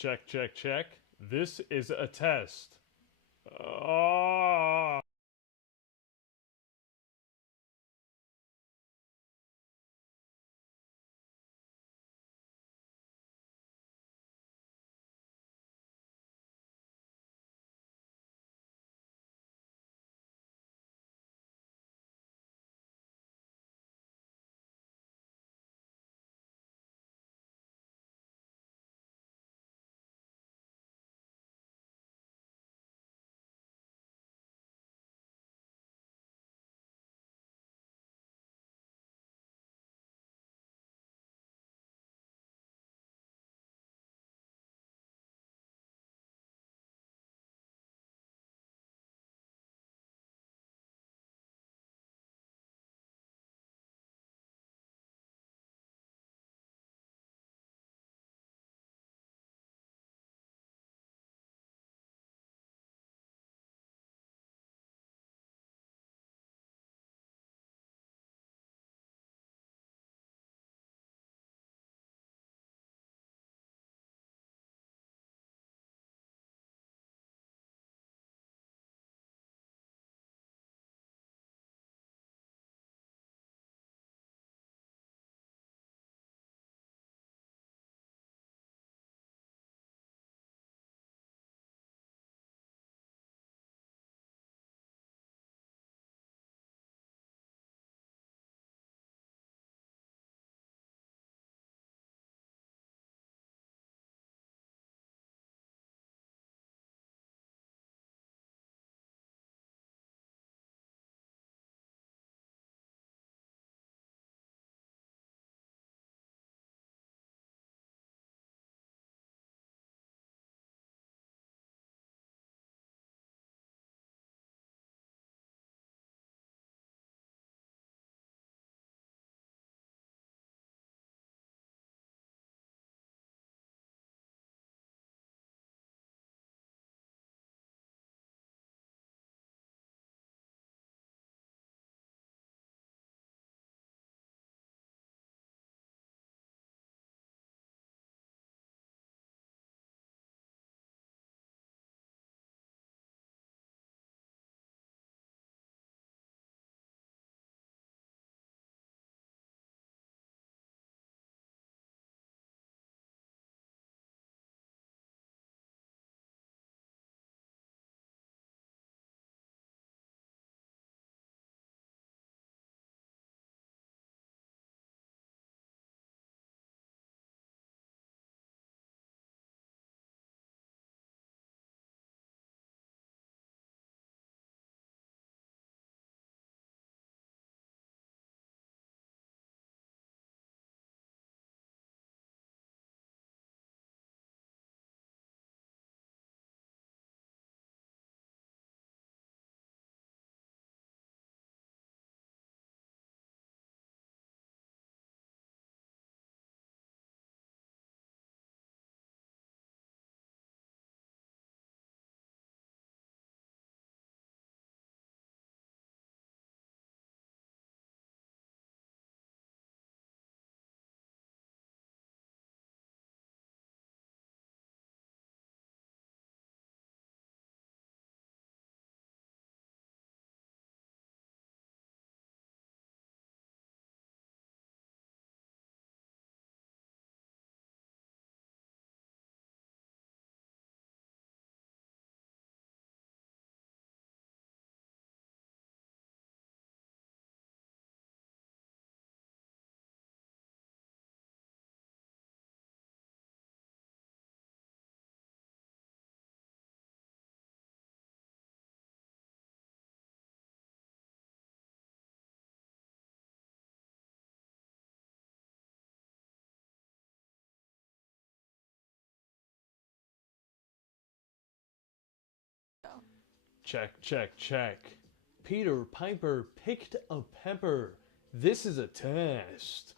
Check, check, check. This is a test. Ah. Check, check, check. Peter Piper picked a pepper. This is a test.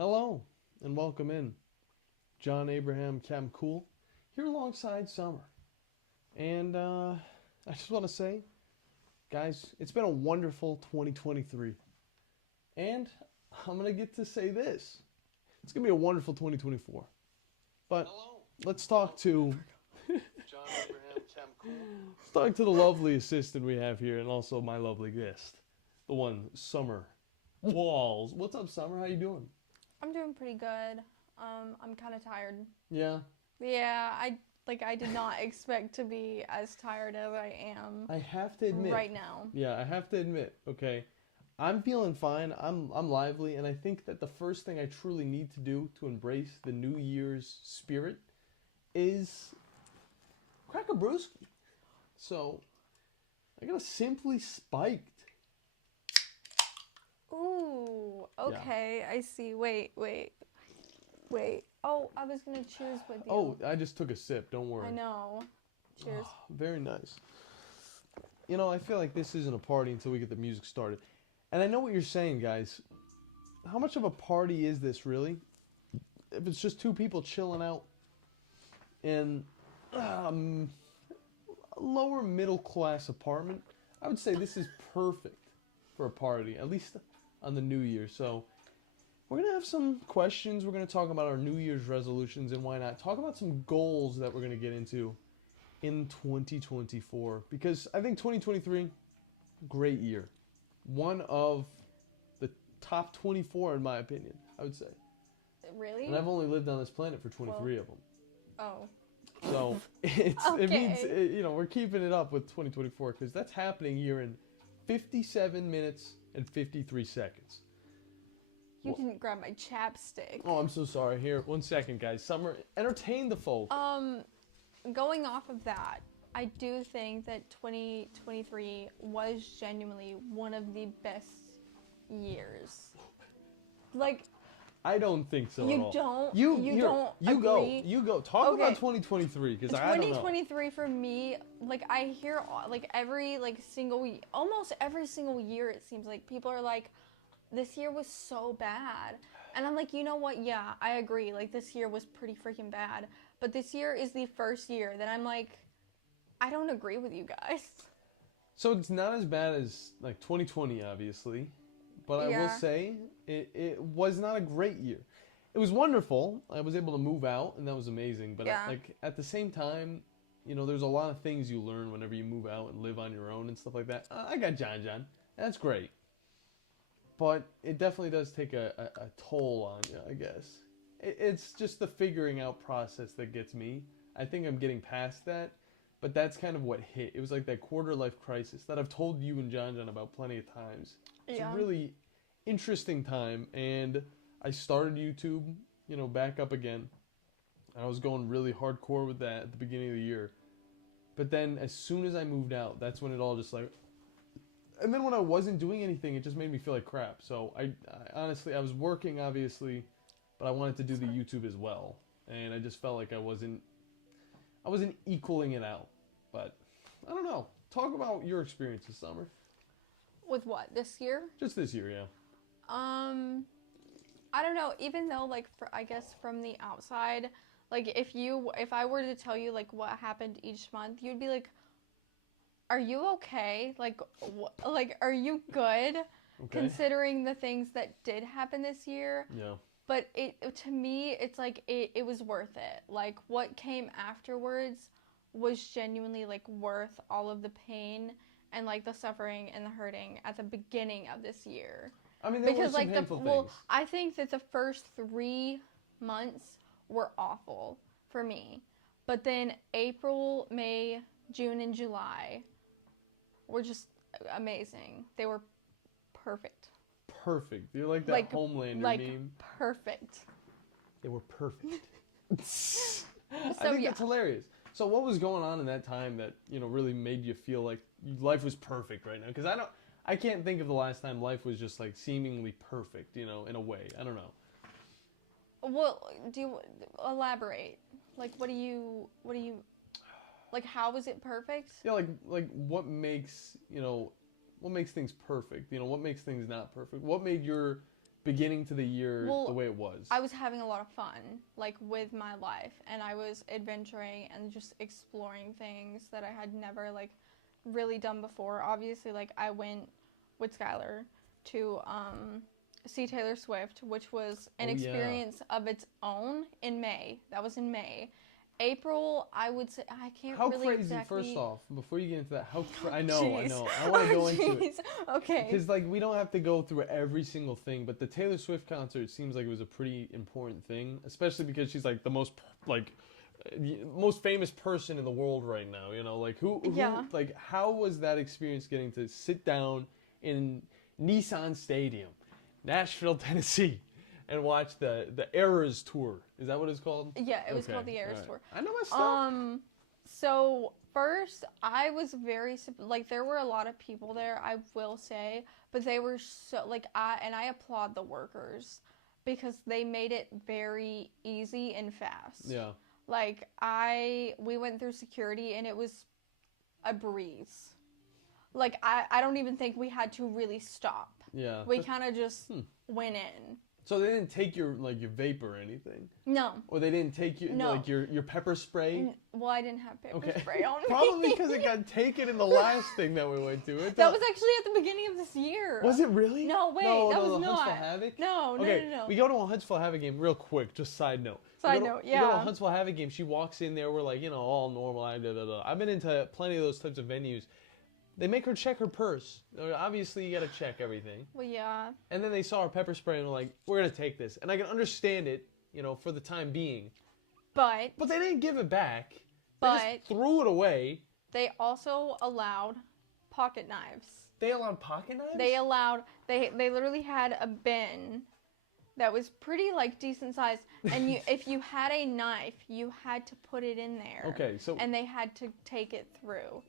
Hello, and welcome in. John Abraham Cam Cool, here alongside Summer. And I just want to say, guys, it's been a wonderful 2023. And I'm going to get to say this. It's going to be a wonderful 2024. But let's talk to John Abraham Cam Cool. Let's talk to the lovely assistant we have here and also my lovely guest, the one, Summer Walls. What's up, Summer? How you doing? I'm doing pretty good. I'm kind of tired. Yeah? Yeah, I did not expect to be as tired as I am I have to admit. right now. Yeah, I have to admit, okay? I'm feeling fine. I'm lively, and I think that the first thing I truly need to do to embrace the New Year's spirit is crack a brewski. So, I got a Simply Spiked. Ooh, okay, I see. Wait. Oh, I was gonna choose with you. Oh, I just took a sip. Don't worry. I know. Cheers. Oh, very nice. You know, I feel like this isn't a party until we get the music started. And I know what you're saying, guys. How much of a party is this, really? If it's just two people chilling out in a lower middle class apartment, I would say this is perfect for a party, at least on the New Year. So we're going to have some questions. We're going to talk about our New Year's resolutions, and why not talk about some goals that we're going to get into in 2024. Because I think 2023, great year. One of the top 24 in my opinion, I would say. Really? And I've only lived on this planet for 23 of them. Oh. So it Okay. means, we're keeping it up with 2024 because that's happening here in 57 minutes and 53 seconds. You didn't grab my chapstick. Oh, I'm so sorry. Here, 1 second, guys. Summer, entertain the folk. Going off of that, I do think that 2023 was genuinely one of the best years. Like, I don't think so at all. don't You agree? go. Talk Okay. about 2023 because I don't know. 2023 for me, like I hear like almost every single year it seems like people are like, this year was so bad. And I'm like, you know what? Yeah, I agree. Like this year was pretty freaking bad. But this year is the first year that I'm like, I don't agree with you guys. So it's not as bad as like 2020, obviously, but I will Yeah. say it was not a great year. It was wonderful. I was able to move out, and that was amazing. But Yeah. like at the same time, there's a lot of things you learn whenever you move out and live on your own and stuff like that. I got John. That's great. But it definitely does take a toll on you, I guess. It's just the figuring out process that gets me. I think I'm getting past that. But that's kind of what hit. It was like that quarter life crisis that I've told you and John about plenty of times. It's Yeah. a really interesting time, and I started YouTube, back up again. I was going really hardcore with that at the beginning of the year. But then as soon as I moved out, that's when it all just like... And then when I wasn't doing anything, it just made me feel like crap. So I honestly, I was working, obviously, but I wanted to do the YouTube as well. And I just felt like I wasn't equaling it out. But I don't know. Talk about your experience this summer. With what? This year? Just this year, yeah. I don't know. Even though, like, I guess from the outside, like, if I were to tell you like what happened each month, you'd be like, "Are you okay? Like, are you good?" Okay. Considering the things that did happen this year. Yeah. But to me, it's like it was worth it. Like what came afterwards was genuinely like worth all of the pain and like the suffering and the hurting at the beginning of this year. I mean, there were Because some like painful things. I think that the first 3 months were awful for me. But then April, May, June, and July were just amazing. They were perfect. Perfect. You're like that Homelander meme. Perfect. They were perfect. I So think yeah. that's hilarious. So what was going on in that time that, really made you feel like life was perfect right now? Because I can't think of the last time life was just like seemingly perfect, in a way. I don't know. Well, do you elaborate? Like, what do you, like, how was it perfect? Yeah, like what makes things perfect? What makes things not perfect? What made your beginning to the year Well, the way it was? I was having a lot of fun, like, with my life, and I was adventuring and just exploring things that I had never, like, really done before. Obviously, like, I went with Skylar to see Taylor Swift, which was an Oh, yeah. experience of its own in May. That was in May. April, I would say, I can't How really crazy, exactly... first off, before you get into that, I know. Jeez. I want to go Oh, into it. jeez. Okay. Because, like, we don't have to go through every single thing, but the Taylor Swift concert seems like it was a pretty important thing, especially because she's, like, the most famous person in the world right now, you know? Like, who Yeah. like, how was that experience getting to sit down in Nissan Stadium, Nashville, Tennessee, and watch the Eras Tour? Is that what it's called? Yeah, it was Okay, called the Eras alright. Tour. I know my stuff. So first, I was very like, there were a lot of people there, I will say, but they were so, like, I applaud the workers because they made it very easy and fast. Yeah. Like, we went through security and it was a breeze. Like, I don't even think we had to really stop. Yeah. We kind of just went in. So they didn't take your vape or anything? No. Or they didn't take No. your pepper spray? Well, I didn't have pepper Okay. spray on me. Probably because it got taken in the last thing that we went to. That was actually at the beginning of this year. Was it really? No, wait, that was the not. Huntsville Havoc? No. We go to a Huntsville Havoc game real quick, just side note. We go to a Yeah. Huntsville Havoc game, she walks in there, we're like, you know, all normal. I've been into plenty of those types of venues. They make her check her purse. Obviously, you got to check everything. Well, yeah. And then they saw her pepper spray and were like, we're going to take this. And I can understand it, you know, for the time being. But But they didn't give it back. They But- just threw it away. they also allowed pocket knives. They allowed pocket knives? They literally had a bin that was pretty, like, decent size, and if you had a knife, you had to put it in there. Okay, so And they had to take it through.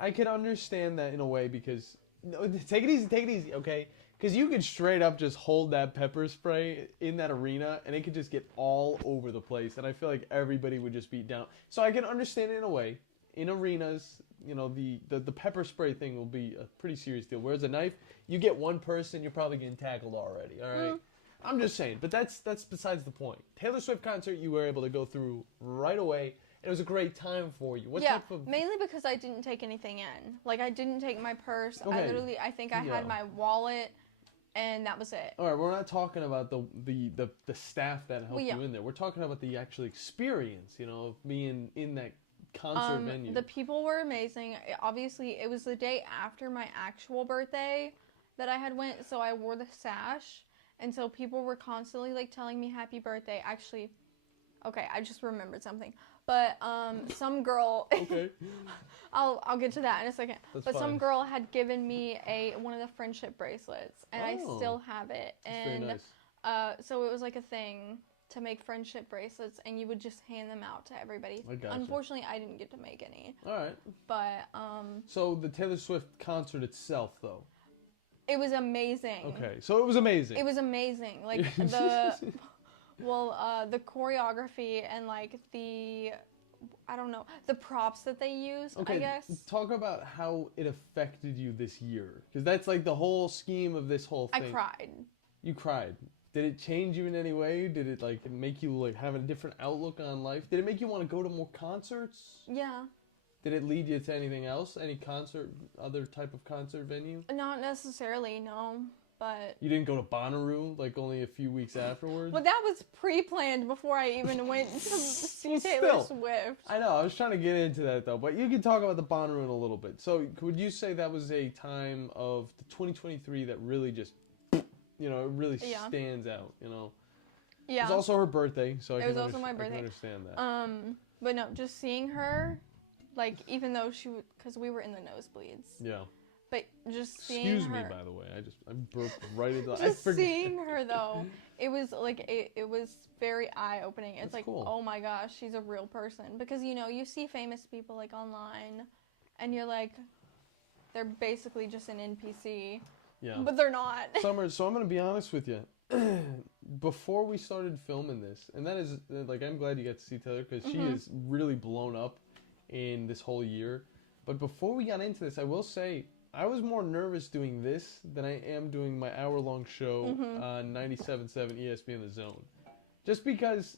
I can understand that in a way because no, take it easy, okay? Because you could straight up just hold that pepper spray in that arena and it could just get all over the place, and I feel like everybody would just be down. So I can understand it in a way. In arenas, you know, the pepper spray thing will be a pretty serious deal. Whereas a knife, you get one person, you're probably getting tackled already. All right. I'm just saying, but that's besides the point. Taylor Swift concert, you were able to go through right away. It was a great time for you. What type of... mainly because I didn't take anything in. Like, I didn't take my purse. Okay. I think I Yeah. had my wallet, and that was it. All right, we're not talking about the staff that helped yeah. you in there. We're talking about the actual experience, you know, of being in that concert venue. The people were amazing. Obviously, it was the day after my actual birthday that I had went, so I wore the sash, and so people were constantly, like, telling me happy birthday. Actually, okay, I just remembered something. But some girl Okay. I'll get to that in a second. That's but some fine. girl had given me one of the friendship bracelets, and I Oh. still have it. That's very And nice. so it was like a thing to make friendship bracelets, and you would just hand them out to everybody. I gotcha. Unfortunately, I didn't get to make any. All right. But So the Taylor Swift concert itself, though. it was amazing. Okay, so it was amazing. It was amazing. Like the choreography and like I don't know, the props that they use, Okay, I guess. talk about how it affected you this year, because that's like the whole scheme of this whole I thing. cried. You cried. Did it change you in any way? Did it like make you like have a different outlook on life? Did it make you want to go to more concerts? Yeah. Did it lead you to anything else? Any other type of concert venue? Not necessarily, no. But You didn't go to Bonnaroo like only a few weeks afterwards? that was pre-planned before I even went to see Taylor Still. Swift. I know, I was trying to get into that though, but you can talk about the Bonnaroo in a little bit. So would you say that was a time of the 2023 that really just, you know, it really Yeah. stands out, you know? Yeah. It was also her birthday, so It was also my I can birthday. understand that. But no, just seeing her, like, even though because we were in the nosebleeds, Yeah. but just seeing Excuse her. me, by the way. I burped right into. I Just forgot. seeing her though, it was like it was very eye-opening. It's That's like, cool. oh my gosh, she's a real person. Because you see famous people like online, and you're like, they're basically just an NPC, Yeah. but they're not. Summer, so I'm gonna be honest with you. Before we started filming this, and that is like I'm glad you got to see Taylor because she Mm-hmm. is really blown up in this whole year. But before we got into this, I will say I was more nervous doing this than I am doing my hour-long show on 97.7 ESPN The Zone. Just because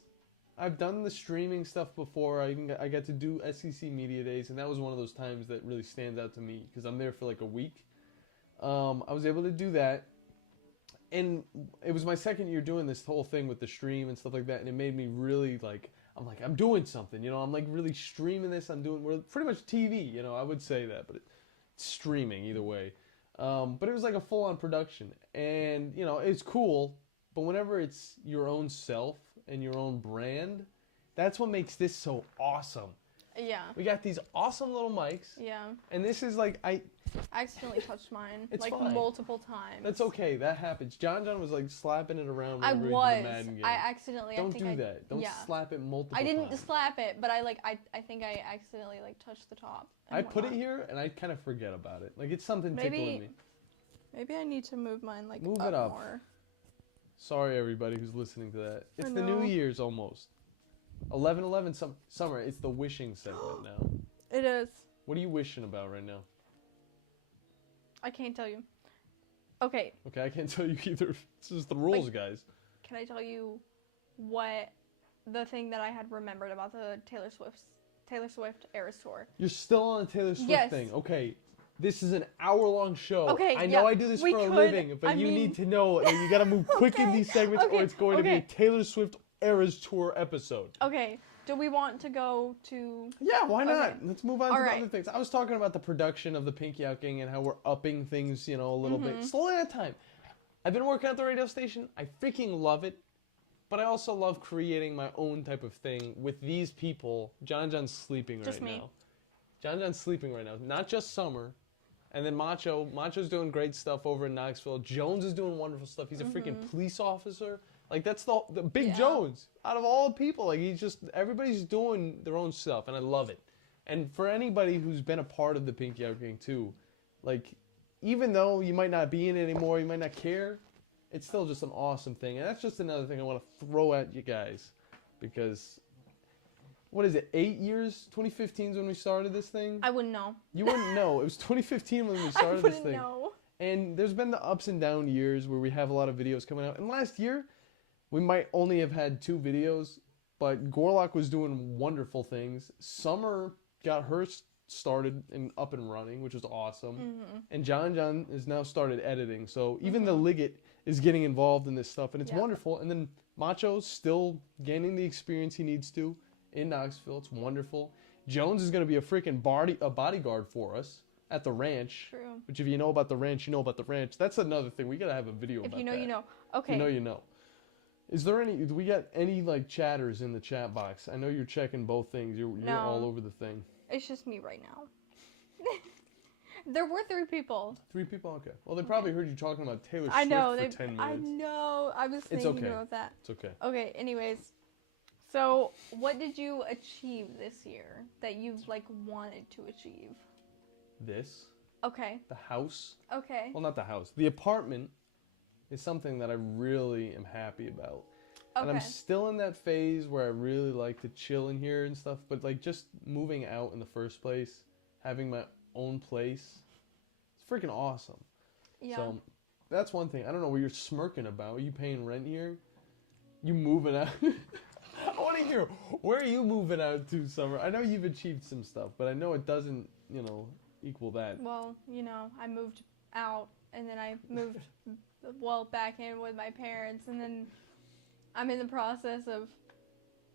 I've done the streaming stuff before. I got to do SEC Media Days, and that was one of those times that really stands out to me because I'm there for like a week. I was able to do that, and it was my second year doing this whole thing with the stream and stuff like that, and it made me really like, I'm doing something, you know, I'm like really streaming this, we're pretty much TV, you know, I would say that, but it's streaming either way. But it was like a full-on production, and, you know, it's cool, but whenever it's your own self and your own brand, that's what makes this so awesome. Yeah. We got these awesome little mics. Yeah. And this is like, I accidentally touched mine. It's like fine. multiple times. That's okay. That happens. John was like slapping it around. I whenever was. he did the Madden game. I accidentally. Don't I think do that. Don't yeah. slap it multiple I didn't times. slap it, but I think I accidentally like touched the top. I put it here and I kind of forget about it. Like it's something tickling me. Maybe I need to move mine like Move it up. more. Sorry, everybody who's listening to that. It's I the New know. Year's almost. 11/11 summer. It's the wishing segment now. It is. What are you wishing about right now? I can't tell you. Okay, Okay, I can't tell you either. This is the rules, guys. can I tell you what the thing that I had remembered about the Taylor Swift Eras Tour? You're still on the Taylor Swift Yes. thing. Okay. This is an hour-long show. Okay, I know yeah, I do this we for a could- living, but I you mean- need to know that you got to move quick in Okay, these segments, or okay, it's going to be a okay. Taylor Swift Eras Tour episode. Okay, do we want to go to... Yeah, why not? Okay. Let's move on to All the right. other things. I was talking about the production of the Pinky Out Gang and how we're upping things, you know, a little bit. Slowly at a time. I've been working at the radio station. I freaking love it. But I also love creating my own type of thing with these people. John's sleeping Just right me. now. John's sleeping right now. Not just Summer. And then Macho's doing great stuff over in Knoxville. Jones is doing wonderful stuff. He's a freaking police officer. Like, that's the Big Yeah. Jones. Out of all the people, like, everybody's doing their own stuff, and I love it. And for anybody who's been a part of the Pinky Out Gang, too, like, even though you might not be in it anymore, you might not care, it's still just an awesome thing. And that's just another thing I want to throw at you guys. Because, what is it, 8 years? 2015 is when we started this thing? I wouldn't know. You wouldn't know. It was 2015 when we I started this wouldn't thing. know. And there's been the ups and down years where we have a lot of videos coming out. And last year, we might only have had 2 videos, but Gorlock was doing wonderful things. Summer got her started and up and running, which was awesome. And John has now started editing. So even the Liggett is getting involved in this stuff, and it's Yeah. wonderful. And then Macho's still gaining the experience he needs to in Knoxville. It's wonderful. Jones is going to be a freaking bodyguard for us at the ranch. True. Which if you know about the ranch, you know about the ranch. That's another thing. We got to have a video If about you know, that. you know. If Okay. you know, you know. Do we got any like chatters in the chat box? I know you're checking both things. You're No. all over the thing. It's just me right now. There were 3 people. 3 people? Okay. Well, they probably heard you talking about Taylor Swift I know. for 10 minutes. I know. I was It's thinking okay. about that. It's okay. Okay, anyways. So, what did you achieve this year that you've like wanted to achieve? This, Okay. the house. Okay. Well, not the house. The apartment is something that I really am happy about. And I'm Okay. still in that phase where I really like to chill in here and stuff, but like just moving out in the first place, having my own place, it's freaking awesome. Yeah. So that's one thing. I don't know what you're smirking about. Are you paying rent here? You moving out? I want to hear, where are you moving out to, Summer? I know you've achieved some stuff, but I know it doesn't, equal that. Well, I moved out and then I moved back in with my parents, and then I'm in the process of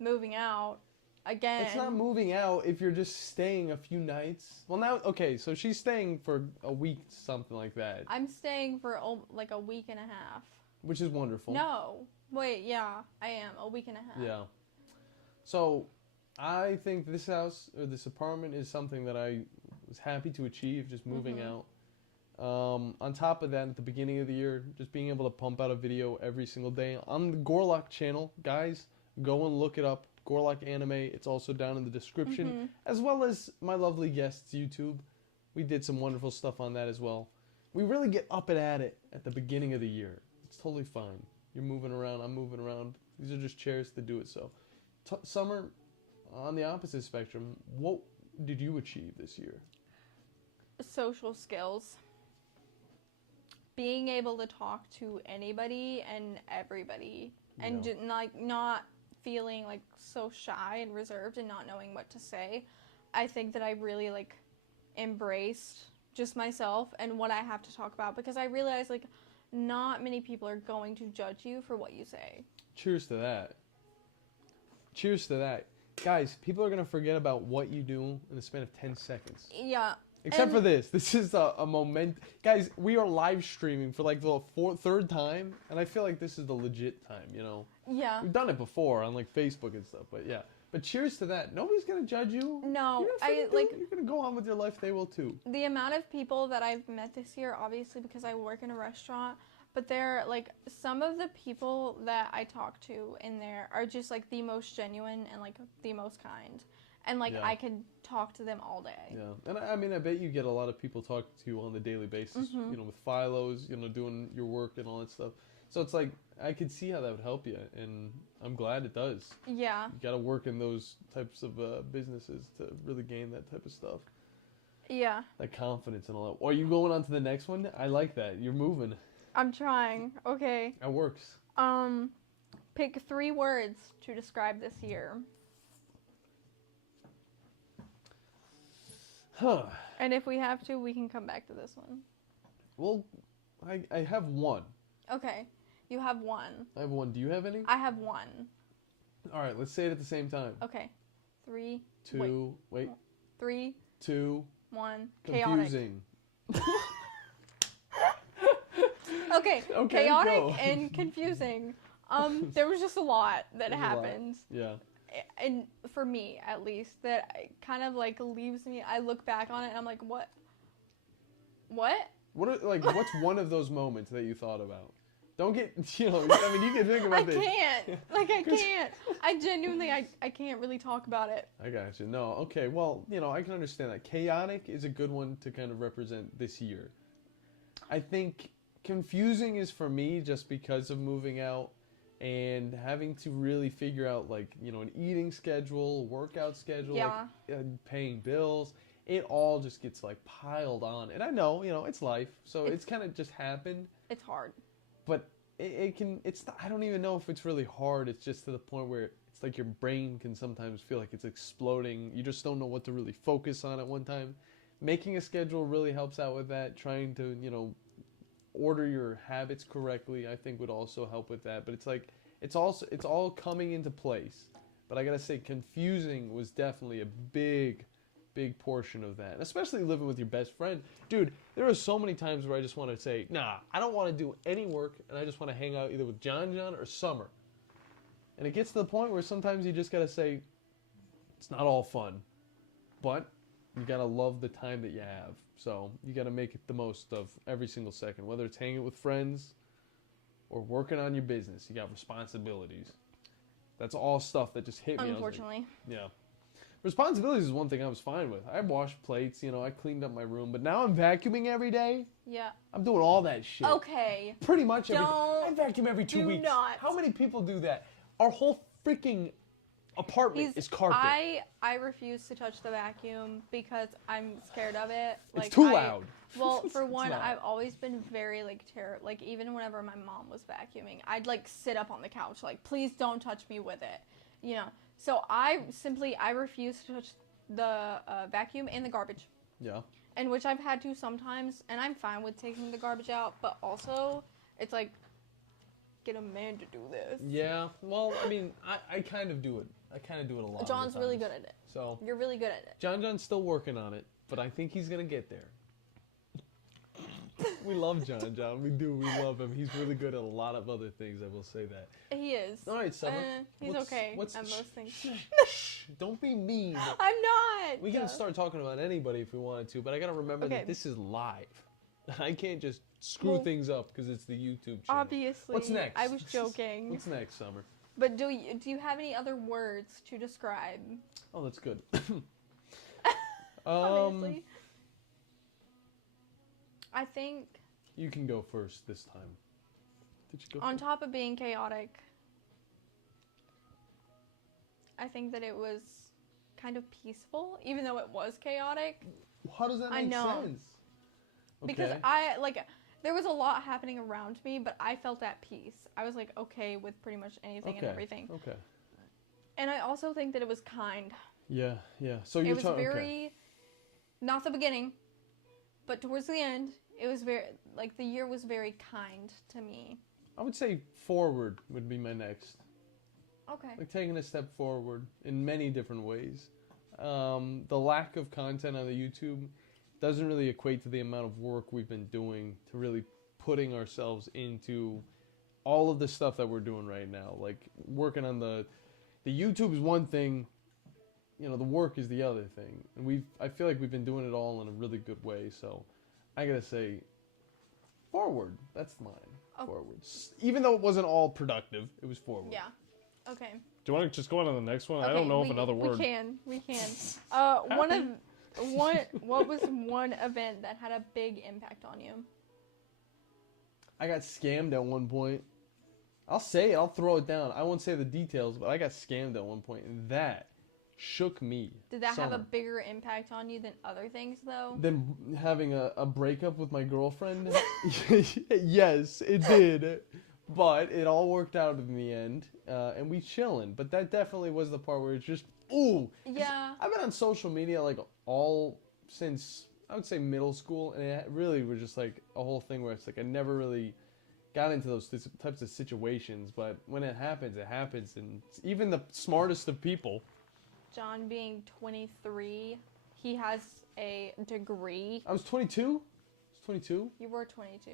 moving out again. It's not moving out if you're just staying a few nights. Well, now, okay, so she's staying for a week, something like that, I'm staying for like a week and a half. which is wonderful. No. Wait, yeah, I am. A week and a half. Yeah. So, I think this house, or this apartment, is something that I was happy to achieve, just moving out. On top of that, at the beginning of the year, just being able to pump out a video every single day on the Gorlock channel. Guys, go and look it up. Gorlock Anime. It's also down in the description, as well as my lovely guests' YouTube. We did some wonderful stuff on that as well. We really get up and at it at the beginning of the year. It's totally fine. You're moving around, I'm moving around. These are just chairs to do it. So, Summer, on the opposite spectrum, what did you achieve this year? Social skills. being able to talk to anybody and everybody and Yeah. just, like, not feeling like so shy and reserved and not knowing what to say. I think that I really like embraced just myself and what I have to talk about, because I realize like not many people are going to judge you for what you say. Cheers to that. Cheers to that. Guys, people are going to forget about what you do in the span of 10 seconds. Yeah. Except And- for this. This is a moment. Guys, we are live streaming for like the third time, and I feel like this is the legit time, you know? Yeah. We've done it before on like Facebook and stuff, but yeah. But cheers to that. Nobody's going to judge you. No, You're going to go on with your life. They will too. the amount of people that I've met this year, obviously because I work in a restaurant, but they're like, some of the people that I talk to in there are just like the most genuine and like the most kind. And like Yeah. I could talk to them all day. Yeah. And I mean, I bet you get a lot of people talking to you on a daily basis, Mhm. you know, with Philos, you know, doing your work and all that stuff. So it's like, I could see how that would help you, and I'm glad it does. Yeah. You got to work in those types of businesses to really gain that type of stuff, Yeah. that confidence and all that. Are you going on to the next one? I like that. You're moving. I'm trying. Okay. That works. Pick 3 words to describe this year. Huh. And if we have to, we can come back to this one. Well, I have one. Okay. You have 1. I have one. Do you have any? I have 1. All right, let's say it at the same time. Okay. 3, 3, 2, 2, 1. Chaotic. confusing. Okay. Okay, Chaotic go. and confusing. There was just a lot that There's a lot. happened. Yeah. And for me, at least, that kind of like leaves me. I look back on it and I'm like, what? What? What's one of those moments that you thought about? Don't get, you know, I mean, you can think I about this. can't. Like, I can't. I genuinely, I can't really talk about it. I got you. No, okay. Well, you know, I can understand that. Chaotic is a good one to kind of represent this year. I think confusing is for me just because of moving out and having to really figure out, like, you know, an eating schedule, workout schedule, Yeah. like, paying bills. It all just gets, like, piled on. And I know, you know, it's life. So it's kind of just happened. It's hard. But it can, it's, I don't even know if it's really hard. It's just to the point where it's like your brain can sometimes feel like it's exploding. You just don't know what to really focus on at one time. Making a schedule really helps out with that. Trying to, you know, order your habits correctly, I think would also help with that. But it's like, it's all coming into place. But I gotta say, confusing was definitely a big portion of that, especially living with your best friend. Dude, there are so many times where I just want to say, nah, I don't want to do any work, and I just want to hang out either with John or Summer. And it gets to the point where sometimes you just gotta say, it's not all fun, but you gotta love the time that you have. So you gotta make it the most of every single second, whether it's hanging with friends or working on your business. You got responsibilities. That's all stuff that just hit me. Unfortunately. Yeah. Responsibilities is one thing I was fine with. I washed plates, you know, I cleaned up my room, but now I'm vacuuming every day. Yeah. I'm doing all that shit. Okay. Pretty much every day. Don't- I vacuum every 2 do weeks. not. How many people do that? Our whole freaking apartment is carpet. I refuse to touch the vacuum because I'm scared of it. It's Like, too loud. Well, for It's one, loud. I've always been very like like even whenever my mom was vacuuming, I'd like sit up on the couch like, please don't touch me with it, you know. So I refuse to touch the vacuum and the garbage, Yeah. and which I've had to sometimes, and I'm fine with taking the garbage out, but also it's like, get a man to do this. Yeah. Well, I mean, I kind of do it. I kind of do it a lot. John's really good at it. So You're really good at it. John's still working on it, but I think he's gonna get there. We love John. We do. We love him. He's really good at a lot of other things. I will say that. He is. All right, Summer. He's What's- okay what's- at most things. Shh, don't be mean. I'm not. We can start talking about anybody if we wanted to, but I gotta remember Okay. that this is live. I can't just screw Well, things up because it's the YouTube channel. Obviously. What's next? I was joking. What's next, Summer? But do you have any other words to describe? Oh, that's good. Obviously. I think You can go first this time. Did you go? on first? top of being chaotic, I think that it was kind of peaceful, even though it was chaotic. How does that I make know. sense? Because Okay. I like there was a lot happening around me, but I felt at peace. I was like okay with pretty much anything and everything. Okay. And I also think that it was kind. Yeah. So It you're was talking. very, not the beginning, but towards the end, it was very, like, the year was very kind to me. I would say forward would be my next. Okay. Like taking a step forward in many different ways. The lack of content on the YouTube doesn't really equate to the amount of work we've been doing to really putting ourselves into all of the stuff that we're doing right now. Like working on the YouTube is one thing, you know, the work is the other thing. And I feel like we've been doing it all in a really good way. So I gotta say, forward. That's mine. Oh. Forward. Even though it wasn't all productive, it was forward. Yeah. Okay. Do you want to just go on to the next one? I Okay, don't know if another word. We can. What was one event that had a big impact on you? I got scammed at one point. I'll say it. I'll throw it down. I won't say the details, but I got scammed at one point, and that shook me. Did that have a Summer. bigger impact on you than other things, though? Then having a breakup with my girlfriend. Yes, it did. But it all worked out in the end, and we chilling. But that definitely was the part where it's just, ooh. 'Cause Yeah. I've been on social media like all since, I would say, middle school, and it really was just like a whole thing where it's like I never really got into those types of situations. But when it happens, and even the smartest of people. John being 23, he has a degree. I was 22. I was 22. You were 22.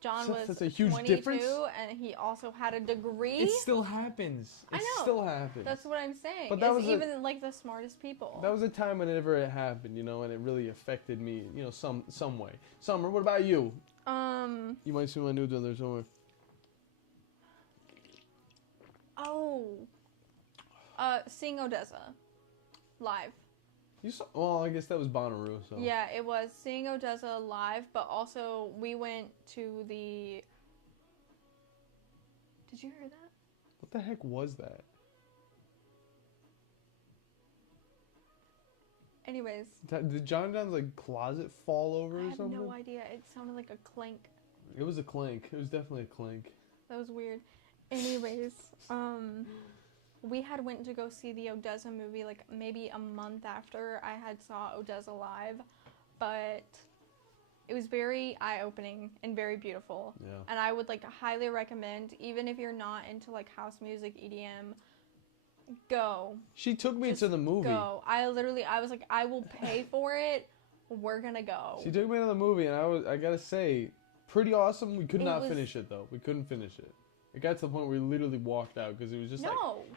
John So was that's a huge 22, difference. and he also had a degree. It still happens. I It know. still happens. That's what I'm saying. But that It's was even like the smartest people. That was a time whenever it happened, you know, and it really affected me, you know, some way. Summer, what about you? You might see my nudes on there somewhere. Seeing Odessa live. You saw? Well, I guess that was Bonnaroo. So. Yeah, it was seeing Odessa live, but also we went to the. Did you hear that? What the heck was that? Anyways, Did John John's like closet fall over I or have something? no idea. It sounded like a clank. It was a clink. It was definitely a clink. That was weird. Anyways, we had went to go see the Odessa movie like maybe a month after I had saw Odessa live, but it was very eye-opening and very beautiful. Yeah. And I would like highly recommend, even if you're not into like house music, EDM, go. She took me Just to the movie. Go. I was like, I will pay for it. We're gonna go. She took me to the movie, and I gotta say, pretty awesome. We could It not was- finish it though. We couldn't finish it. It got to the point where we literally walked out because it was just like.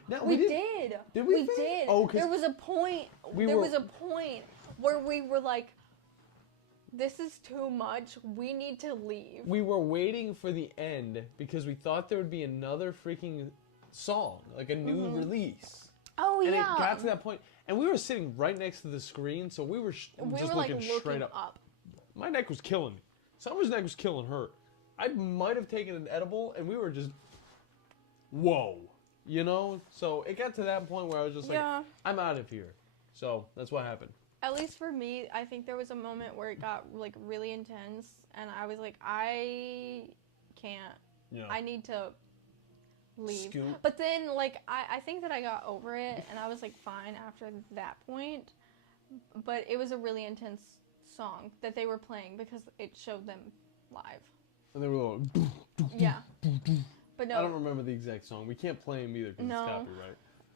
No, we we did- did. Did we We finish? did. Oh, 'cause there was a point. There was a point where we were like, "This is too much. We need to leave." we were waiting for the end because we thought there would be another freaking song, like a new release. Oh And yeah. it got to that point, and we were sitting right next to the screen, so we were we just were like looking looking straight up. My neck was killing me. Summer's neck was killing her. I might have taken an edible, and we were just, whoa, you know? So it got to that point where I was just like, Yeah. I'm out of here. So that's what happened. At least for me, I think there was a moment where it got like really intense, and I was like, I can't. Yeah. I need to leave. Scoot. But then, like, I think that I got over it, and I was like fine after that point. But it was a really intense song that they were playing because it showed them live. And they were like, Yeah. But I don't no, remember the exact song. We can't play them either because No. it's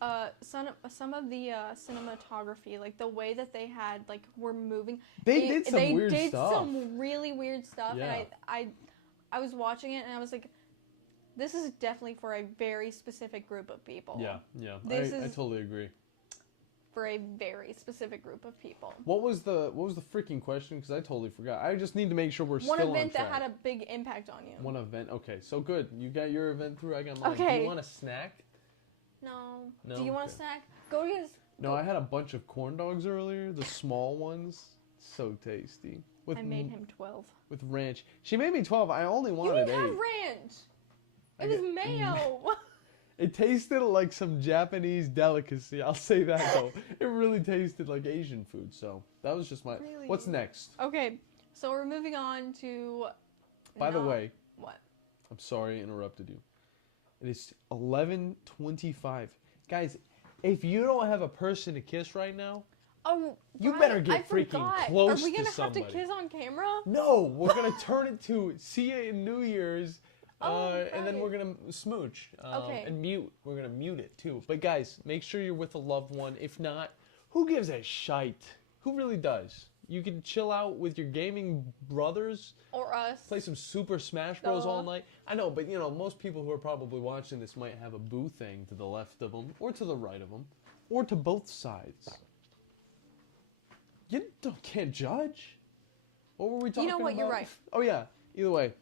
copyright. some of the cinematography, like the way that they had, like, were moving. They did some weird They stuff. did some really weird stuff, Yeah. and I was watching it, and I was like, this is definitely for a very specific group of people. Yeah. I This is- totally agree. For a very specific group of people. What was the freaking question? Because I totally forgot. I just need to make sure we're One still on event track. that had a big impact on you. One event. Okay, so good. You got your event through. I got mine. Do Okay. you want a snack? No. No? Do you want a Okay. snack? Go get us. No, I had a bunch of corn dogs earlier. The small ones. So tasty. With I made him 12. with ranch. She made me 12. I only You wanted didn't 8. have ranch. I It was get- mayo. It tasted like some Japanese delicacy. I'll say that though. It really tasted like Asian food. So that was just my. Really? What's next? Okay, so we're moving on to By the No. way, What? I'm sorry I interrupted you. It is 11:25. Guys, if you don't have a person to kiss right now, Oh, You right, better get I freaking forgot. close Are we to gonna have somebody. to kiss on camera? no, we're going to turn it to see you in New Year's. Oh, And then right. we're going to smooch. Okay. And mute. We're going to mute it too. But guys, make sure you're with a loved one. If not, who gives a shite? Who really does? You can chill out with your gaming brothers. Or us? Play some Super Smash Bros. All Duh. night. I know, but most people who are probably watching this might have a boo thing to the left of them, or to the right of them, or to both sides. You can't judge. What were we talking about? You know what? You're right. Oh yeah. Either way,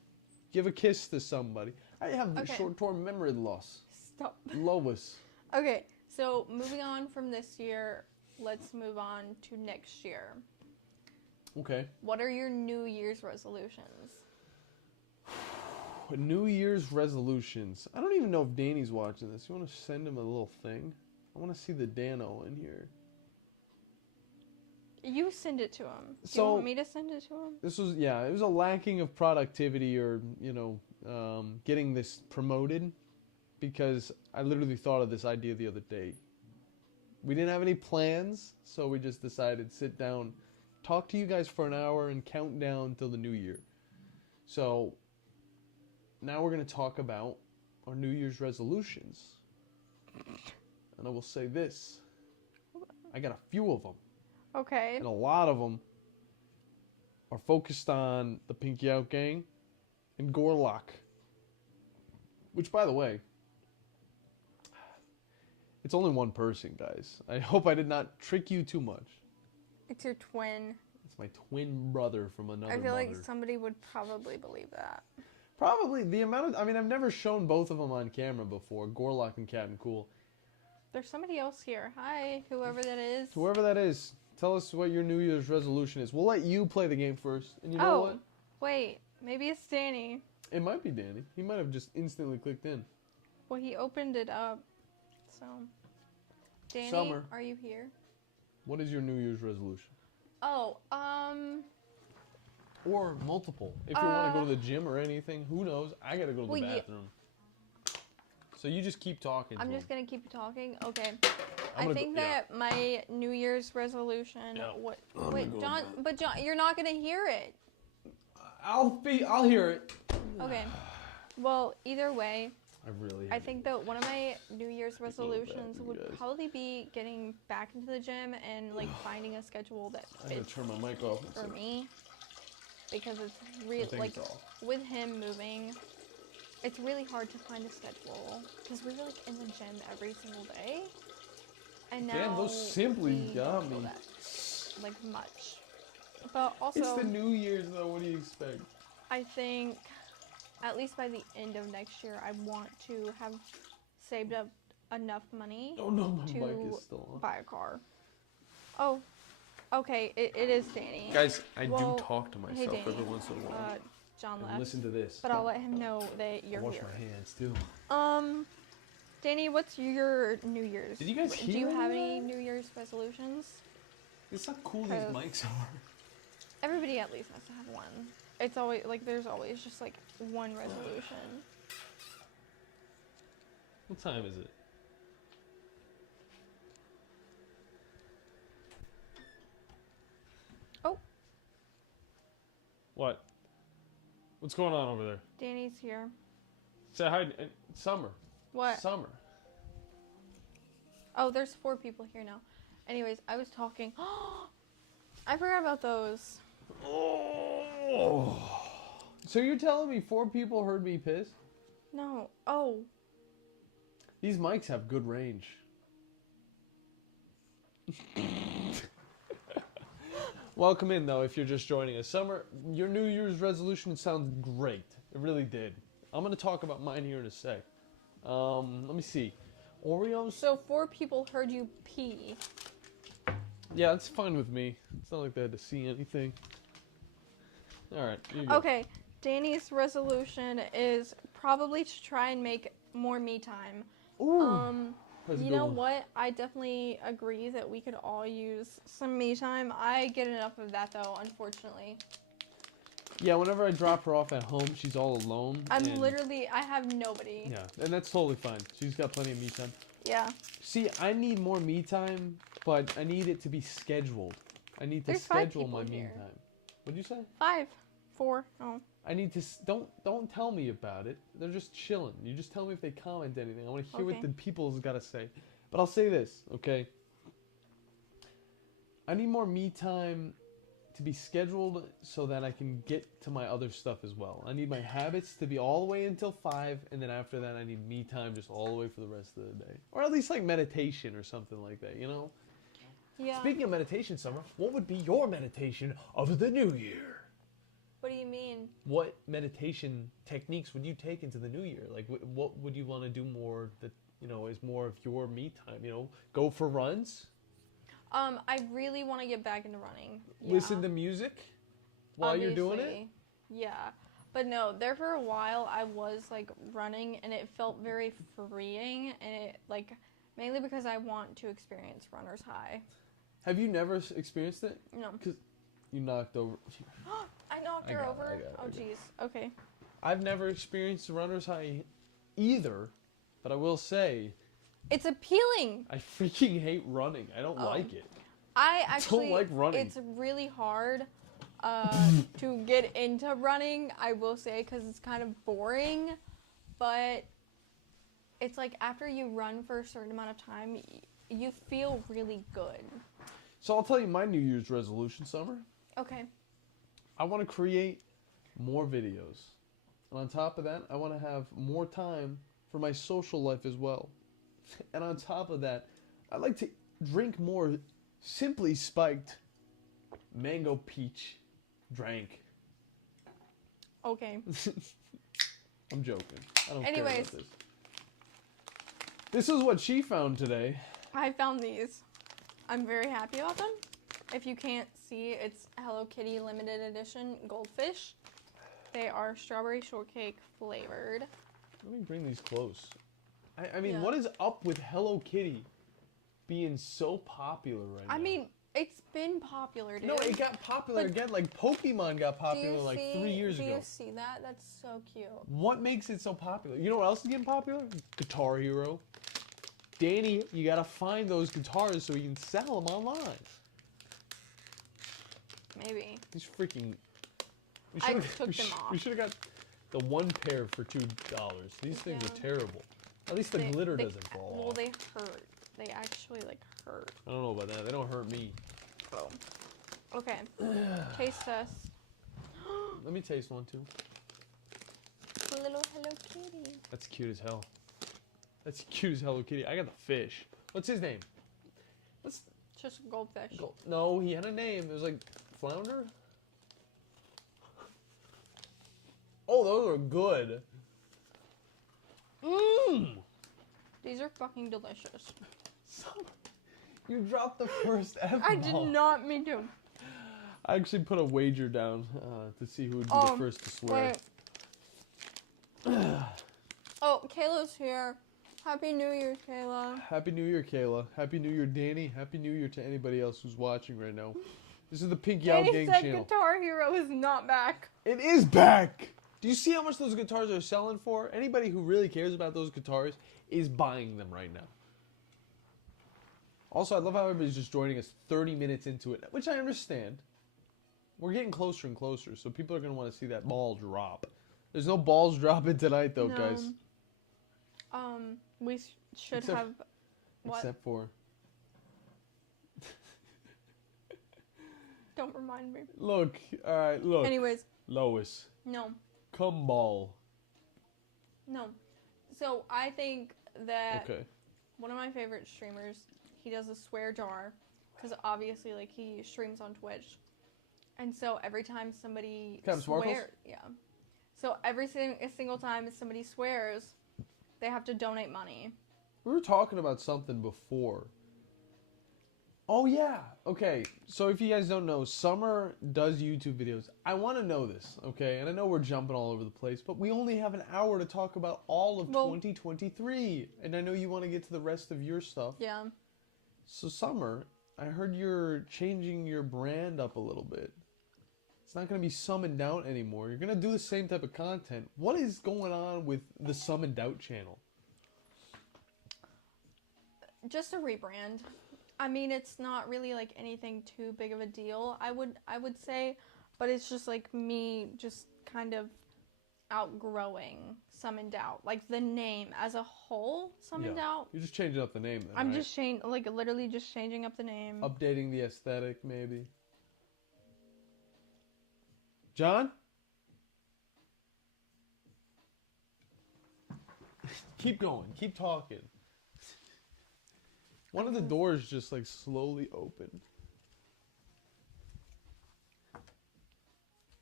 give a kiss to somebody. I have Okay. short-term memory loss. Stop. Lois. Okay, so moving on from this year, let's move on to next year. Okay. What are your New Year's resolutions? New Year's resolutions. I don't even know if Danny's watching this. You want to send him a little thing? I want to see the Dano in here. You send it to him. Do you So- want me to send it to him? This was, it was a lacking of productivity or, getting this promoted, because I literally thought of this idea the other day. We didn't have any plans, so we just decided sit down, talk to you guys for an hour, and count down till the new year. So now we're going to talk about our New Year's resolutions. And I will say this. I got a few of them. Okay. And a lot of them are focused on the Pinky Out Gang and Gorlock. Which, by the way, it's only one person, guys. I hope I did not trick you too much. It's your twin. It's my twin brother from another I feel mother. like somebody would probably believe that. Probably the amount of... I've never shown both of them on camera before. Gorlock and Captain Cool. There's somebody else here. Hi, whoever that is. Whoever that is, tell us what your New Year's resolution is. We'll let you play the game first. And you know Oh, what? wait. Maybe it's Danny. It might be Danny. He might have just instantly clicked in. Well, he opened it up. So, Danny, Summer. are you here? What is your New Year's resolution? Oh, Or multiple. If you want to go to the gym or anything, who knows? I gotta go to the well, yeah. bathroom. So you just keep talking. I'm to just him. gonna keep talking. Okay. I'm I gonna think go- yeah. that my New Year's resolution. Yeah. What? I'm Wait, gonna go John. with But John, you're not gonna hear it. I'll hear it. Okay. Well, either way, I really. I think that one of my New Year's resolutions bathroom, would guys. probably be getting back into the gym and like finding a schedule that I'm gonna fits turn my mic off. for me, because it's I really think like it's off. with him moving, it's really hard to find a schedule because we were like in the gym every single day, and now Damn, those simply we got don't go me. that, like much. But also, It's the New Year's though. What do you expect? I think at least by the end of next year, I want to have saved up enough money Oh no, my to mic is still on. buy a car. Oh, okay, it is Danny. Guys, I Well, do talk to myself Danny. every once in a while. John And left. listen to this. But I'll let him know that I you're wash here. my hands too. Danny, what's your New Year's? Did you guys Do hear you any have of any that? New Year's resolutions? It's how cool these Cause- mics are. Everybody at least has to have one. It's always like there's always just like one resolution. What time is it? Oh. What? What's going on over there? Danny's here. Say hi. Summer. What? Summer. Oh, there's 4 people here now. Anyways, I was talking. I forgot about those. Oh. So you're telling me 4 people heard me piss? No. Oh. These mics have good range. Welcome in, though, if you're just joining us. Summer, your New Year's resolution sounds great. It really did. I'm going to talk about mine here in a sec. Let me see. Oreos? So 4 people heard you pee. Yeah, it's fine with me. It's not like they had to see anything. Alright, you go. Okay. Danny's resolution is probably to try and make more me time. Ooh, that's a You good know one. what? I definitely agree that we could all use some me time. I get enough of that though, unfortunately. Yeah, whenever I drop her off at home, she's all alone. I and- have nobody. Yeah, and that's totally fine. She's got plenty of me time. Yeah. See, I need more me time, but I need it to be scheduled. I need to There's 5 schedule my people me here. time. What'd you say? 5. 4. Oh. I need to don't tell me about it. They're just chilling. You just tell me if they comment anything. I want to hear what Okay. the people's got to say. But I'll say this, okay? I need more me time to be scheduled so that I can get to my other stuff as well. I need my habits to be all the way until 5, and then after that I need me time just all the way for the rest of the day. Or at least like meditation or something like that, you know? Yeah. Speaking of meditation, Summer, what would be your meditation of the new year? What do you mean? What meditation techniques would you take into the new year? Like, what would you want to do more that, is more of your me time? Go for runs? I really want to get back into running. Yeah. Listen to music while you're doing it? Obviously. Yeah. But no, there for a while I was like running and it felt very freeing and it like mainly because I want to experience runner's high. Have you never experienced it? No. You knocked over. I knocked I her got it, over. I got it, I Oh got it. jeez. Okay. I've never experienced runner's high either, but I will say It's appealing. I freaking hate running. I don't Oh. like it. I actually like running. It's really hard to get into running, I will say, because it's kind of boring. But it's like after you run for a certain amount of time, you feel really good. So I'll tell you my New Year's resolution, Summer. Okay. I want to create more videos. And on top of that, I want to have more time for my social life as well. And on top of that, I'd like to drink more Simply Spiked mango peach drink. Okay. I'm joking. I don't care Anyways. about this. This is what she found today. I found these. I'm very happy about them. If you can't see, it's Hello Kitty limited edition goldfish. They are strawberry shortcake flavored. Let me bring these close. I mean, Yeah. what is up with Hello Kitty being so popular right now? I mean, it's been popular, dude. no, it got popular But- again. Like Pokemon got Do popular you like see, 3 years do ago. you see that? That's so cute. What makes it so popular? You know what else is getting popular? Guitar Hero. Danny, you gotta find those guitars so you can sell them online. Maybe. These freaking. We I should've- took we them sh- off. We should have got the one pair for $2. These things Yeah. are terrible. At least the glitter doesn't fall Well, off. they hurt. They actually like hurt. I don't know about that. They don't hurt me. Oh. Okay. Taste test. Let me taste one too. A little Hello Kitty. That's cute as hell. That's cute as Hello Kitty. I got the fish. What's his name? What's Just a goldfish. No, he had a name. It was like Flounder. Oh, those are good. Mmm. These are fucking delicious. You dropped the first F I did not mean to. I actually put a wager down to see who would be the first to swear. Wait. Oh, Kayla's here. Happy New Year, Kayla. Happy New Year, Kayla. Happy New Year, Danny. Happy New Year to anybody else who's watching right now. This is the Pink Yao Danny Gang said channel. Guitar Hero is not back. It is back! Do you see how much those guitars are selling for? Anybody who really cares about those guitars is buying them right now. Also, I love how everybody's just joining us 30 minutes into it, which I understand. We're getting closer and closer, so people are going to want to see that ball drop. There's no balls dropping tonight, though, No. guys. We should Except- have. What? Except for... Don't remind me. Look, alright, look. Anyways, Lois, no. come ball. No. So I think that Okay. one of my favorite streamers, he does a swear jar, because obviously, like, he streams on Twitch. And so every time somebody Captain Sparkles? swears, yeah. So every single time somebody swears, they have to donate money. We were talking about something before. Oh, yeah. Okay, so if you guys don't know, Summer does YouTube videos. I want to know this, okay? And I know we're jumping all over the place, but we only have an hour to talk about all of Well- 2023. And I know you want to get to the rest of your stuff. Yeah. So, Summer, I heard you're changing your brand up a little bit. It's not going to be Some and Doubt anymore. You're going to do the same type of content. What is going on with the Some and Doubt channel? Just a rebrand. I mean, it's not really like anything too big of a deal. I would say, but it's just like me just kind of outgrowing Some in Doubt. Like the name as a whole, Some in Doubt. You're just changing up the name then, I'm right? just literally just changing up the name. Updating the aesthetic, maybe. John? Keep going. Keep talking. One of the doors just like slowly opened.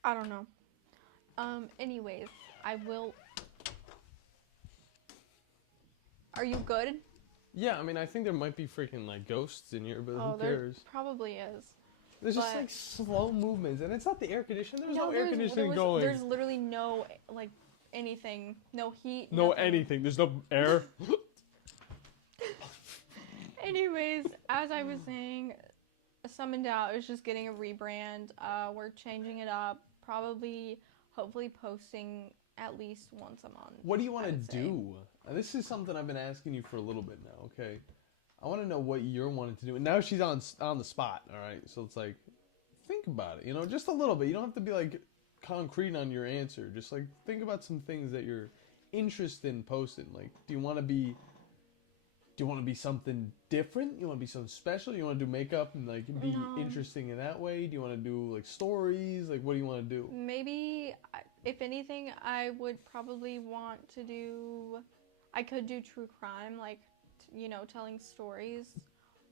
I don't know. Anyways, I will. Are you good? Yeah, I mean, I think there might be freaking like ghosts in here, but Oh, who there cares? probably is. There's just but- like slow movements, and it's not the air conditioning. There's no air there conditioning was- going. There's literally no like anything, no heat. No nothing. anything. There's no air. Anyways, as I was saying, Some in Doubt is just getting a rebrand. We're changing it up. Probably, hopefully, posting at least once a month. What do you want I to would say. do? This is something I've been asking you for a little bit now. Okay, I want to know what you're wanting to do. And now she's on the spot. All right, so it's like, think about it. You know, just a little bit. You don't have to be like concrete on your answer. Just like think about some things that you're interested in posting. Like, do you want to be something different? You want to be something special? You want to do makeup and like be No. interesting in that way? Do you want to do like stories? Like, what do you want to do? Maybe, if anything, I would probably want to do. I could do true crime, like telling stories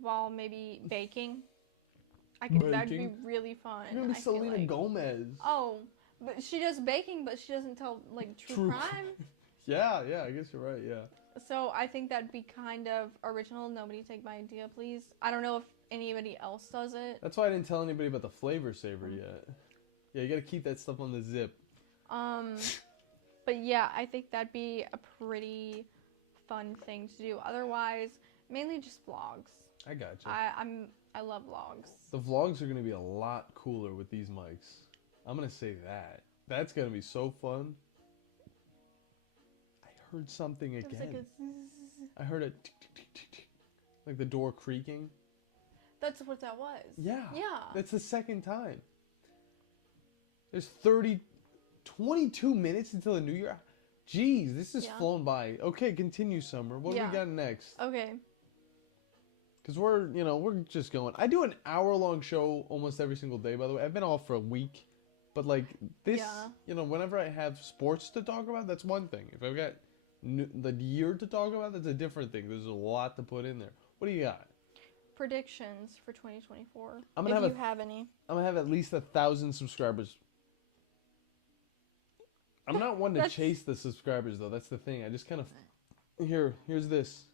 while maybe baking. That'd be Baking? really fun. You're gonna be I feel Selena like. Gomez. Oh, but she does baking, but she doesn't tell like true True crime. Yeah, I guess you're right. Yeah. So I think that'd be kind of original. Nobody take my idea, please. I don't know if anybody else does it. That's why I didn't tell anybody about the flavor saver yet. Yeah, you gotta keep that stuff on the zip. But yeah, I think that'd be a pretty fun thing to do. Otherwise, mainly just vlogs. I got you. I love vlogs. The vlogs are gonna be a lot cooler with these mics. I'm gonna say that. That's gonna be so fun. I heard something It was like again. a zzz. I heard a tick, tick, tick, tick, tick. Like the door creaking. That's what that was. Yeah. Yeah. That's the second time. There's 22 minutes until the new year. Jeez, this has Yeah. flown by. Okay, continue, Summer. What do Yeah. we got next? Okay. Because we're just going. I do an hour-long show almost every single day, by the way. I've been off for a week. But, like, this, Yeah. whenever I have sports to talk about, that's one thing. If I've got the year to talk about, that's a different thing. There's a lot to put in there. What do you got? Predictions for 2024. I'm gonna if have you have any. I'm going to have at least 1,000 subscribers. I'm not one to That's- chase the subscribers, though. That's the thing. I just kind of... Here's this.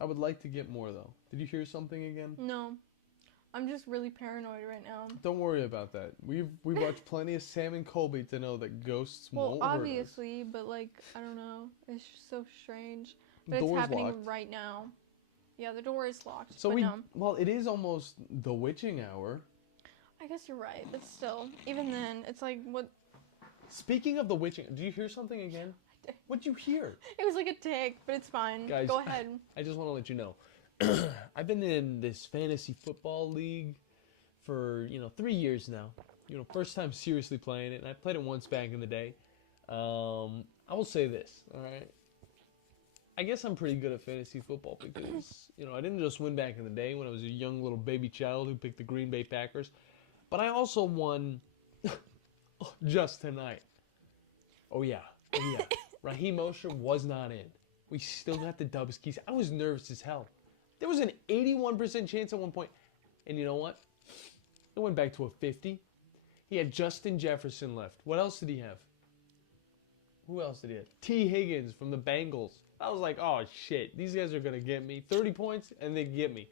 I would like to get more, though. Did you hear something again? No. I'm just really paranoid right now. Don't worry about that. We watched plenty of Sam and Colby to know that ghosts Well, won't hurt us. obviously, but like, I don't know. It's just so strange. But Door's it's happening locked. right now. Yeah, the door is locked. So but no. well, it is almost the witching hour. I guess you're right, but still, even then, it's like what? Speaking of the witching, do you hear something again? I did. What'd you hear? It was like a tick, but it's fine. Guys, Go ahead. I just want to let you know, I've been in this fantasy football league for 3 years now. First time seriously playing it, and I played it once back in the day. I will say this, all right. I guess I'm pretty good at fantasy football because I didn't just win back in the day when I was a young little baby child who picked the Green Bay Packers, but I also won just tonight. Oh yeah. Raheem Mostert was not in. We still got the Dubs keys. I was nervous as hell. There was an 81% chance at one point. And you know what? It went back to a 50. He had Justin Jefferson left. What else did he have? Who else did he have? T. Higgins from the Bengals. I was like, oh shit, these guys are going to get me. 30 points and they get me.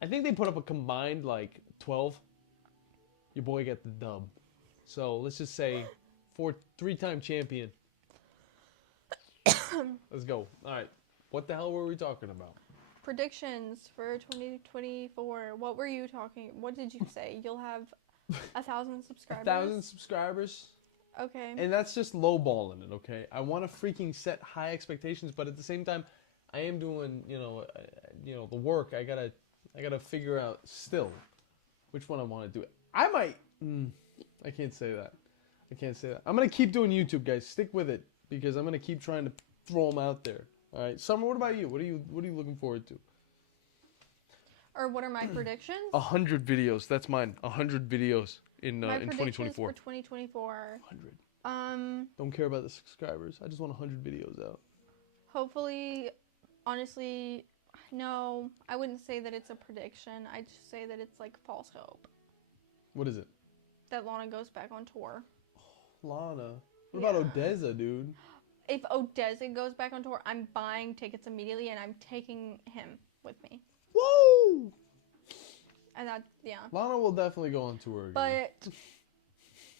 I think they put up a combined like 12. Your boy got the dub. So let's just say 3-time champion. Let's go. All right. What the hell were we talking about? Predictions for 2024. What were you talking? What did you say? You'll have 1,000 subscribers. 1,000 subscribers. Okay. And that's just lowballing it, okay? I want to freaking set high expectations, but at the same time, I am doing, the work. I gotta figure out still which one I want to do. I might. I can't say that. I'm gonna keep doing YouTube, guys. Stick with it because I'm gonna keep trying to throw them out there. All right, Summer. What about you? What are you looking forward to? Or what are my predictions? 100 videos. That's mine. 100 videos in My in predictions 2024. for 2024. 100. Don't care about the subscribers. I just want 100 videos out. Hopefully, honestly, no, I wouldn't say that it's a prediction. I'd just say that it's like false hope What is it? that Lana goes back on tour. Lana. What about Odessa, dude? If Odessa goes back on tour, I'm buying tickets immediately and I'm taking him with me. Woo! And that, yeah. Lana will definitely go on tour again. But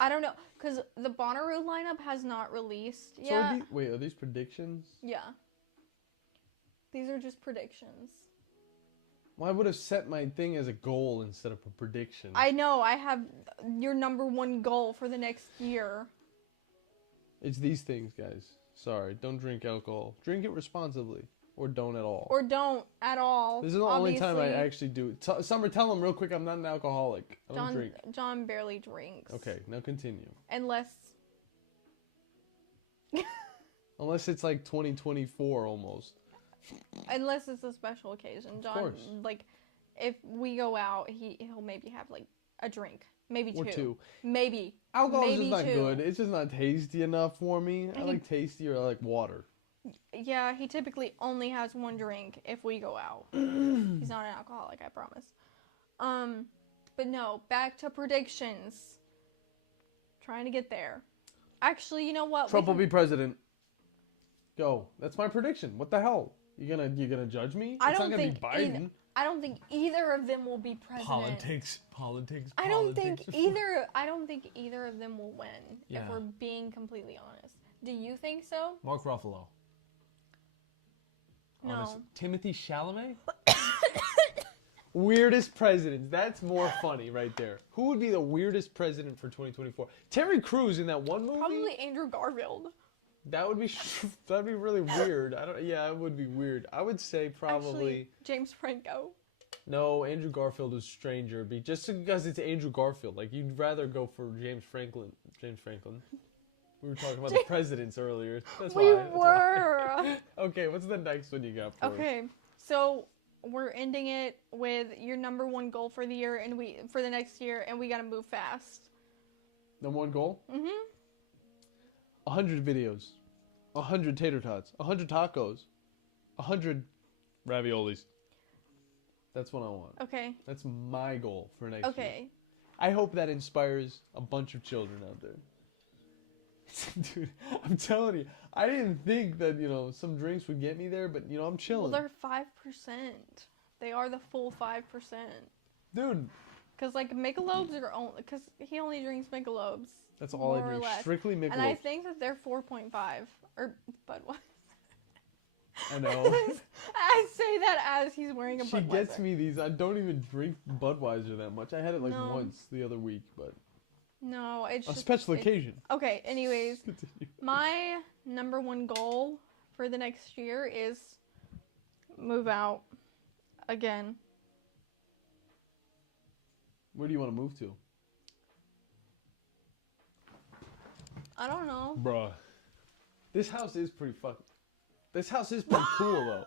I don't know, because the Bonnaroo lineup has not released So yet. are these predictions? Yeah. These are just predictions. Well, I would have set my thing as a goal instead of a prediction. I know, I have your number one goal for the next year. It's these things, guys. Sorry, don't drink alcohol. Drink it responsibly, or don't at all. Or don't at all. This is the only time I obviously. actually do it. Summer, tell them real quick I'm not an alcoholic. I don't drink. John barely drinks. Okay, now continue. Unless Unless it's like 2024 almost. unless it's a special occasion. John, course. like, if we go out, he'll maybe have like a drink, maybe Or two. maybe. Alcohol is maybe just not two. good. It's just not tasty enough for me. I like tasty or I like water. Yeah, he typically only has one drink if we go out. He's not an alcoholic, I promise. But no, back to predictions. Trying to get there. Actually, you know what? Trump will be president. Go. That's my prediction. What the hell? You gonna judge me? I It's don't not gonna think be Biden. I don't think either of them will be president. Politics. I don't think either of them will win. Yeah. If we're being completely honest. Do you think so? Mark Ruffalo. No. Honestly. Timothy Chalamet? Weirdest presidents. That's more funny right there. Who would be the weirdest president for 2024? Terry Crews in that one movie? Probably Andrew Garfield. That'd be really weird. Yeah, it would be weird. I would say probably Actually, James Franco. no. Andrew Garfield is stranger, just because it's Andrew Garfield. Like you'd rather go for James Franklin. We were talking about the presidents earlier. That's We why. were. Okay, what's the next one you got for us? Okay, so we're ending it with your number one goal for the year and for the next year, and we gotta move fast. Number one goal? Mhm. 100 videos, 100 tater tots, 100 tacos, 100 raviolis. That's what I want. Okay. That's my goal for next year. Okay. I hope that inspires a bunch of children out there. Dude, I'm telling you, I didn't think that, some drinks would get me there, but, I'm Well, chilling. they're 5%. They are the full 5%. Dude, Because, like, Michelob's are only... Because he only drinks Michelob's. that's all more I or drink. less. Strictly Michelob. And I think that they're 4.5. Or Budweiser. I know. I say that as he's wearing a She Budweiser. gets me these. I don't even drink Budweiser that much. I had it like No. once the other week, but No, it's a just... special it's- occasion. Okay, anyways. Continue. My number one goal for the next year is move out again. Where do you want to move to? I don't know. Bruh. This house is pretty This house is pretty cool though.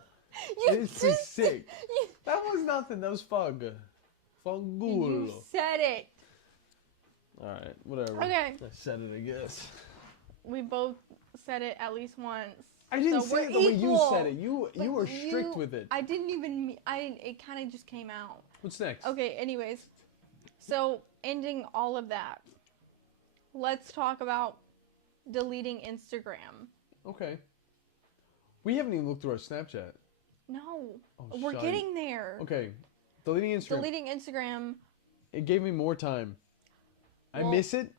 You It's pretty just- sick. You, That was nothing. That was fun. you Fangulo. said it. All right, whatever. Okay. I said it, I guess. We both said it at least once. I didn't So say we're it the way you equal. said it. You But were strict with it. I didn't even. It kind of just came out. What's next? Okay. Anyways, so ending all of that, let's talk about deleting Instagram. Okay. We haven't even looked through our Snapchat. No, Oh, we're shite. getting there. Okay. Deleting Instagram. Deleting Instagram. It gave me more time. I Well- miss it.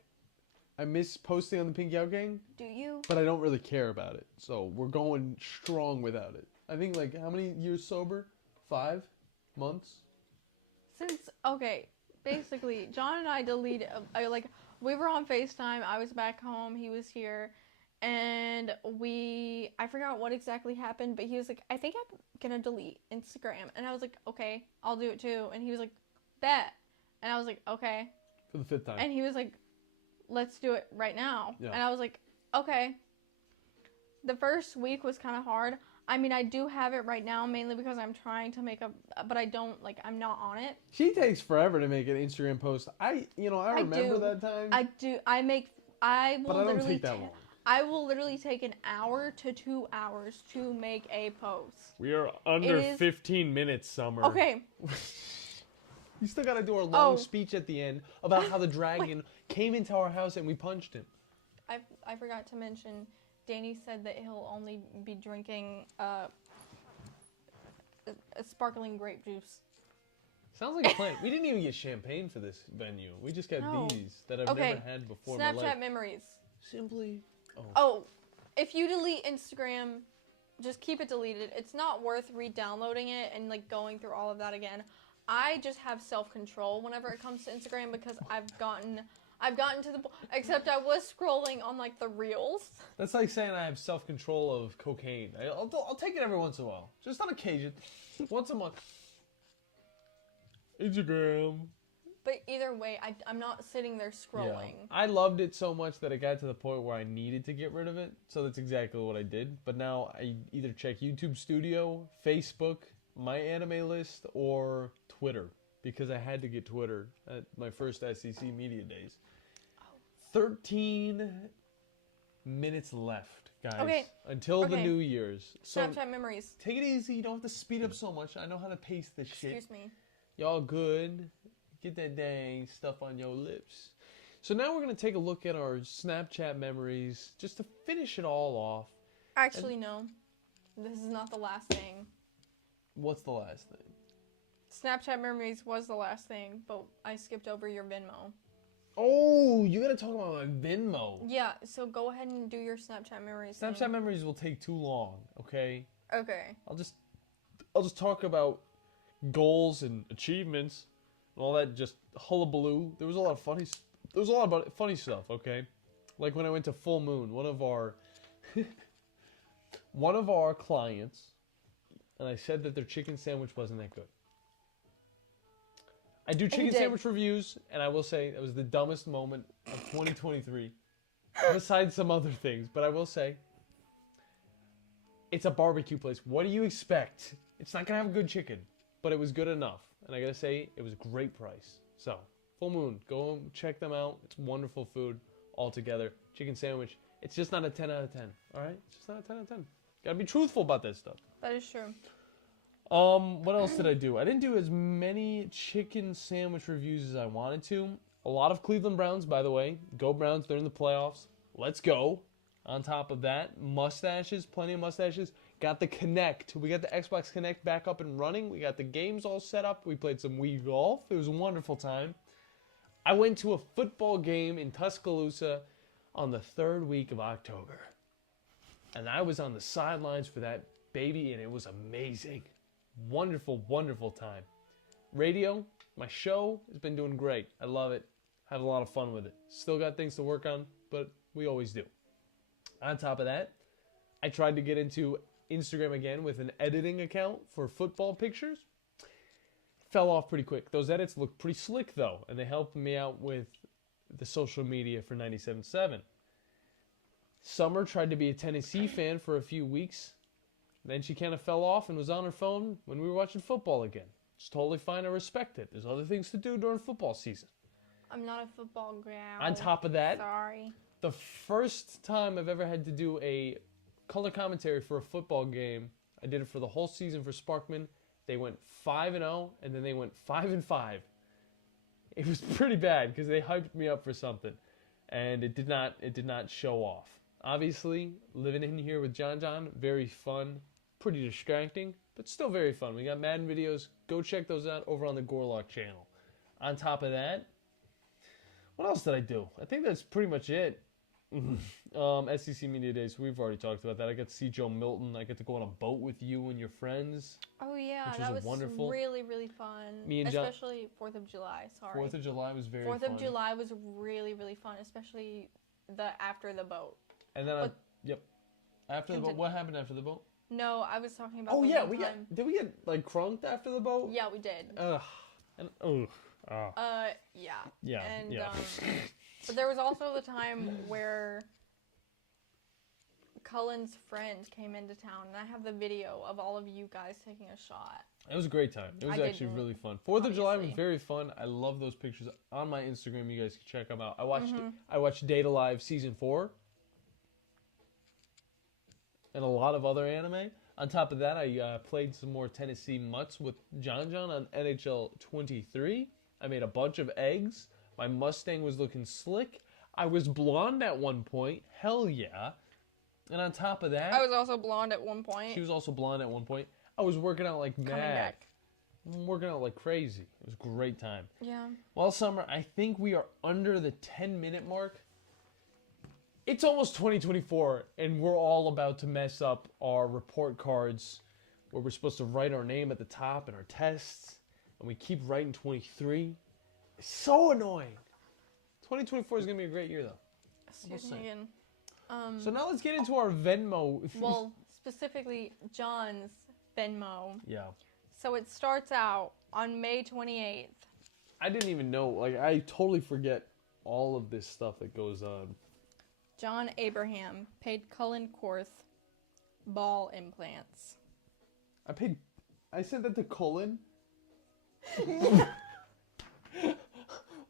I miss posting on the Pinky Out Gang, Do you? but I don't really care about it. So we're going strong without it. I think like how many years sober? 5 months? Since okay, basically, John and I deleted. We were on FaceTime. I was back home. He was here, and I forgot what exactly happened, but he was like, "I think I'm gonna delete Instagram," and I was like, "Okay, I'll do it too." And he was like, "Bet," and I was like, "Okay," For the 5th time. and he was like, "Let's do it right now," Yeah. and I was like, "Okay." The first week was kind of hard. I mean, I do have it right now, mainly because I'm trying to make but I don't, I'm not on it. She takes forever to make an Instagram post. I remember do. that time. I do, I will but I don't literally take that long. I will literally take an hour to 2 hours to make a post. We are under It is- 15 minutes, Summer. Okay, You still got to do our long Oh. speech at the end about how the dragon came into our house and we punched him. I forgot to mention, Danny said that he'll only be drinking a sparkling grape juice. Sounds like a plan. We didn't even get champagne for this venue. We just got No. these that I've Okay, never had before in my Snapchat life. memories. Simply. Oh, if you delete Instagram, just keep it deleted. It's not worth re-downloading it and going through all of that again. I just have self-control whenever it comes to Instagram because I've gotten to the except I was scrolling on the reels. That's like saying I have self-control of cocaine. I'll take it every once in a while. Just on occasion. Once a month. Instagram. But either way, I'm not sitting there scrolling. Yeah. I loved it so much that it got to the point where I needed to get rid of it. So that's exactly what I did. But now I either check YouTube Studio, Facebook, my anime list, or Twitter. Because I had to get Twitter at my first SEC media days. 13 minutes left, guys. Okay. Until the Okay. New Year's. So Snapchat memories. take it easy. You don't have to speed up so much. I know how to pace this shit. Excuse me. Y'all good. Get that dang stuff on your lips. So now we're going to take a look at our Snapchat memories just to finish it all off. Actually, no. This is not the last thing. What's the last thing? Snapchat memories was the last thing, but I skipped over your Venmo. Oh, you got to talk about my Venmo. Yeah, so go ahead and do your Snapchat memories. Snapchat thing. memories will take too long, okay? Okay. I'll just talk about goals and Achievements. all that just hullabaloo. There was a lot of funny stuff, okay? Like when I went to Full Moon, one of our clients, and I said that their chicken sandwich wasn't that good. I do chicken did. sandwich reviews, and I will say it was the dumbest moment of 2023, besides some other things. But I will say, it's a barbecue place. What do you expect? It's not gonna have good chicken, but it was good enough. And I gotta say, it was a great price. So, Full Moon, go and check them out. It's wonderful food altogether. Chicken sandwich. It's just not a 10 out of 10. All right, it's just not a 10 out of 10. Gotta be truthful about that stuff. That is true. What else did I do? I didn't do as many chicken sandwich reviews as I wanted to. A lot of Cleveland Browns, by the way. Go Browns, they're in the playoffs. Let's go. On top of that, mustaches, plenty of mustaches. Got the Kinect. We got the Xbox Kinect back up and running. We got the games all set up. We played some Wii Golf. It was a wonderful time. I went to a football game in Tuscaloosa on the 3rd week of October. And I was on the sidelines for that baby, and it was amazing. Wonderful, wonderful time. Radio, my show has been doing great. I love it. Have a lot of fun with it. Still got things to work on, but we always do. On top of that, I tried to get into Instagram again with an editing account for football pictures. Fell off pretty quick. Those edits look pretty slick, though, and they helped me out with the social media for 97.7. Summer tried to be a Tennessee fan for a few weeks. Then she kind of fell off and was on her phone when we were watching football again. It's totally fine. I respect it. There's other things to do during football season. I'm not a football gal. On top of that, Sorry. the first time I've ever had to do a color commentary for a football game, I did it for the whole season for Sparkman. They went 5-0, and then they went 5-5. It was pretty bad because they hyped me up for something, and it did not show off. Obviously, living in here with John, very fun, pretty distracting, but still very fun. We got Madden videos. Go check those out over on the Gorlock channel. On top of that, what else did I do? I think that's pretty much it. SEC Media Days, we've already talked about that. I got to see Joe Milton. I got to go on a boat with you and your friends. Oh yeah, Which that was was wonderful. really really fun. Me and John- especially 4th of July. Sorry. 4th of July was very 4th fun. of July was really really fun, especially the after the boat. And then But- yep. After the boat, Continue. what happened after the boat? No, I was talking about. Oh the yeah, one time. did we get like crunked after the boat? Yeah, we did. Ugh. And Yeah. yeah, And yeah. but there was also the time where Cullen's friend came into town, and I have the video of all of you guys taking a shot. It was a great time. It was I actually didn't, really fun. 4th of July was obviously. very fun. I love those pictures on my Instagram. You guys can check them out. I watched Mm-hmm. I watched Date Alive season 4 and a lot of other anime. On top of that, I played some more Tennessee Mutts with John on NHL 23. I made a bunch of eggs. My Mustang was looking slick. I was blonde at one point. Hell yeah. And on top of that, I was also blonde at one point. she was also blonde at one point. I was working out like Coming mad. back. I'm working out like crazy. It was a great time. Yeah. Well, Summer, I think we are under the 10-minute mark. It's almost 2024, and we're all about to mess up our report cards where we're supposed to write our name at the top in our tests, and we keep writing 23. It's so annoying. 2024 is going to be a great year, though. Excuse see. me again. So now let's get into our Venmo. Well, specifically John's Venmo. Yeah. So it starts out on May 28th. I didn't even know. Like, I totally forget all of this stuff that goes on. John Abraham paid Cullen Korth ball implants. I sent that to Cullen.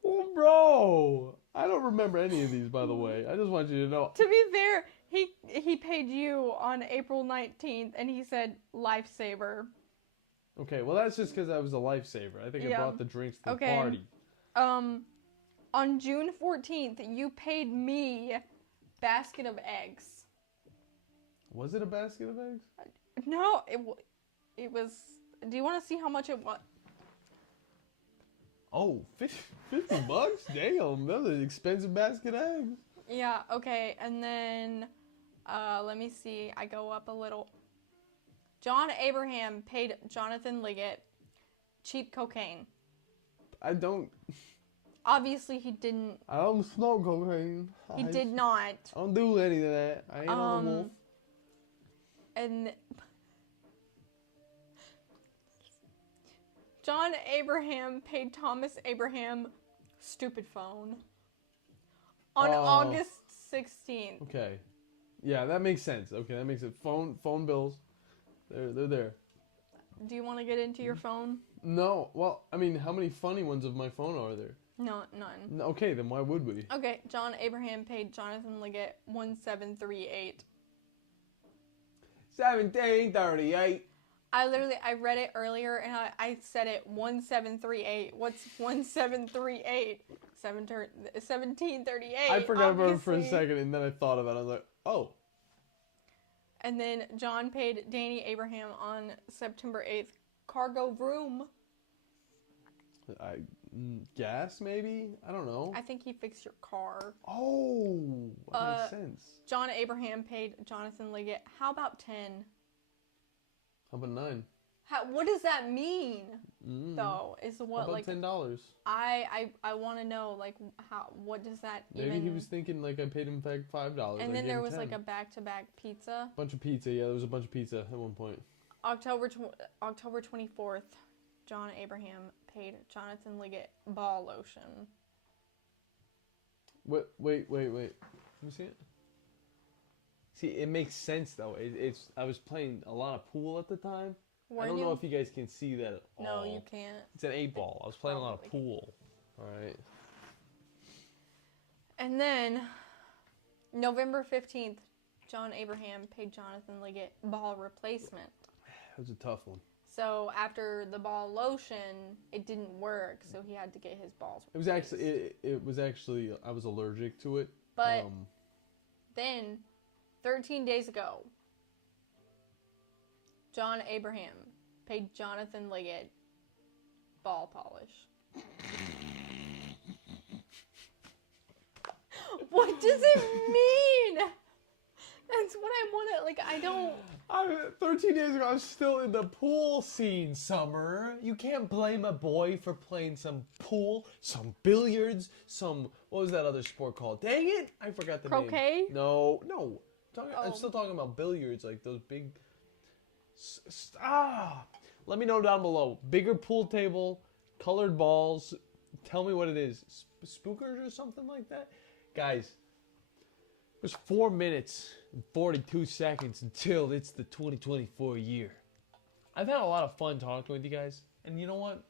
Oh, bro. I don't remember any of these, by the way. I just want you to know. To be fair, he paid you on April 19th, and he said lifesaver. Okay, well, that's just because I was a lifesaver. I think I Yeah. brought the drinks to the Okay. party. On June 14th, you paid me basket of eggs. Was it a basket of eggs? No, it was. Do you want to see how much it was? Oh, $50? Damn, that was an expensive basket of eggs. Yeah, okay, and then, let me see, I go up a little. John Abraham paid Jonathan Liggett cheap cocaine. I don't Obviously, he didn't, smoke cocaine. he I did not. I don't do any of that. I ain't on the wolf. And John Abraham paid Thomas Abraham stupid phone on Oh. August 16th. Okay. Yeah, that makes sense. Okay, that makes it. Phone bills. They're there. Do you want to get into your phone? No, well, I mean, how many funny ones of my phone are there? No, none. Okay, then why would we? Okay, John Abraham paid Jonathan Liggett 1738. 1738. I read it earlier and I said it 1738. What's 1738? 1738. I forgot about it for a obviously. second, and then I thought about it. I was like, oh. And then John paid Danny Abraham on September 8th. Cargo room. Gas, maybe? I don't know. I think he fixed your car. Oh, that makes sense. John Abraham paid Jonathan Liggett. How about 10? How about 9? What does that mean? Mm. Though is How what about like $10? I want to know like what does that Maybe even? he was thinking like I paid him back $5. And then there was like a back-to-back pizza. bunch of pizza. Yeah, there was a bunch of pizza at one point. October 24th, John Abraham paid Jonathan Liggett ball lotion. Wait. Let me see it. See, it makes sense though. It's I was playing a lot of pool at the time. Were I don't you? know if you guys can see that at No, all. you can't. It's an 8-ball. I was playing a lot of Probably. pool. All right. And then November 15th, John Abraham paid Jonathan Liggett ball replacement. That was a tough one. So after the ball lotion, it didn't work, so he had to get his balls It was replaced. actually it was actually I was allergic to it. But then 13 days ago, John Abraham paid Jonathan Liggett ball polish. What does it mean? That's what I want to, like, I don't. 13 days ago, I was still in the pool scene, Summer. You can't blame a boy for playing some pool, some billiards, what was that other sport called? Dang it! I forgot the Croquet? name. No. I'm Oh. still talking about billiards, like those big... Let me know down below. Bigger pool table, colored balls. Tell me what it is. Spookers or something like that? Guys, there's 4 minutes and 42 seconds until it's the 2024 year. I've had a lot of fun talking with you guys. And you know what?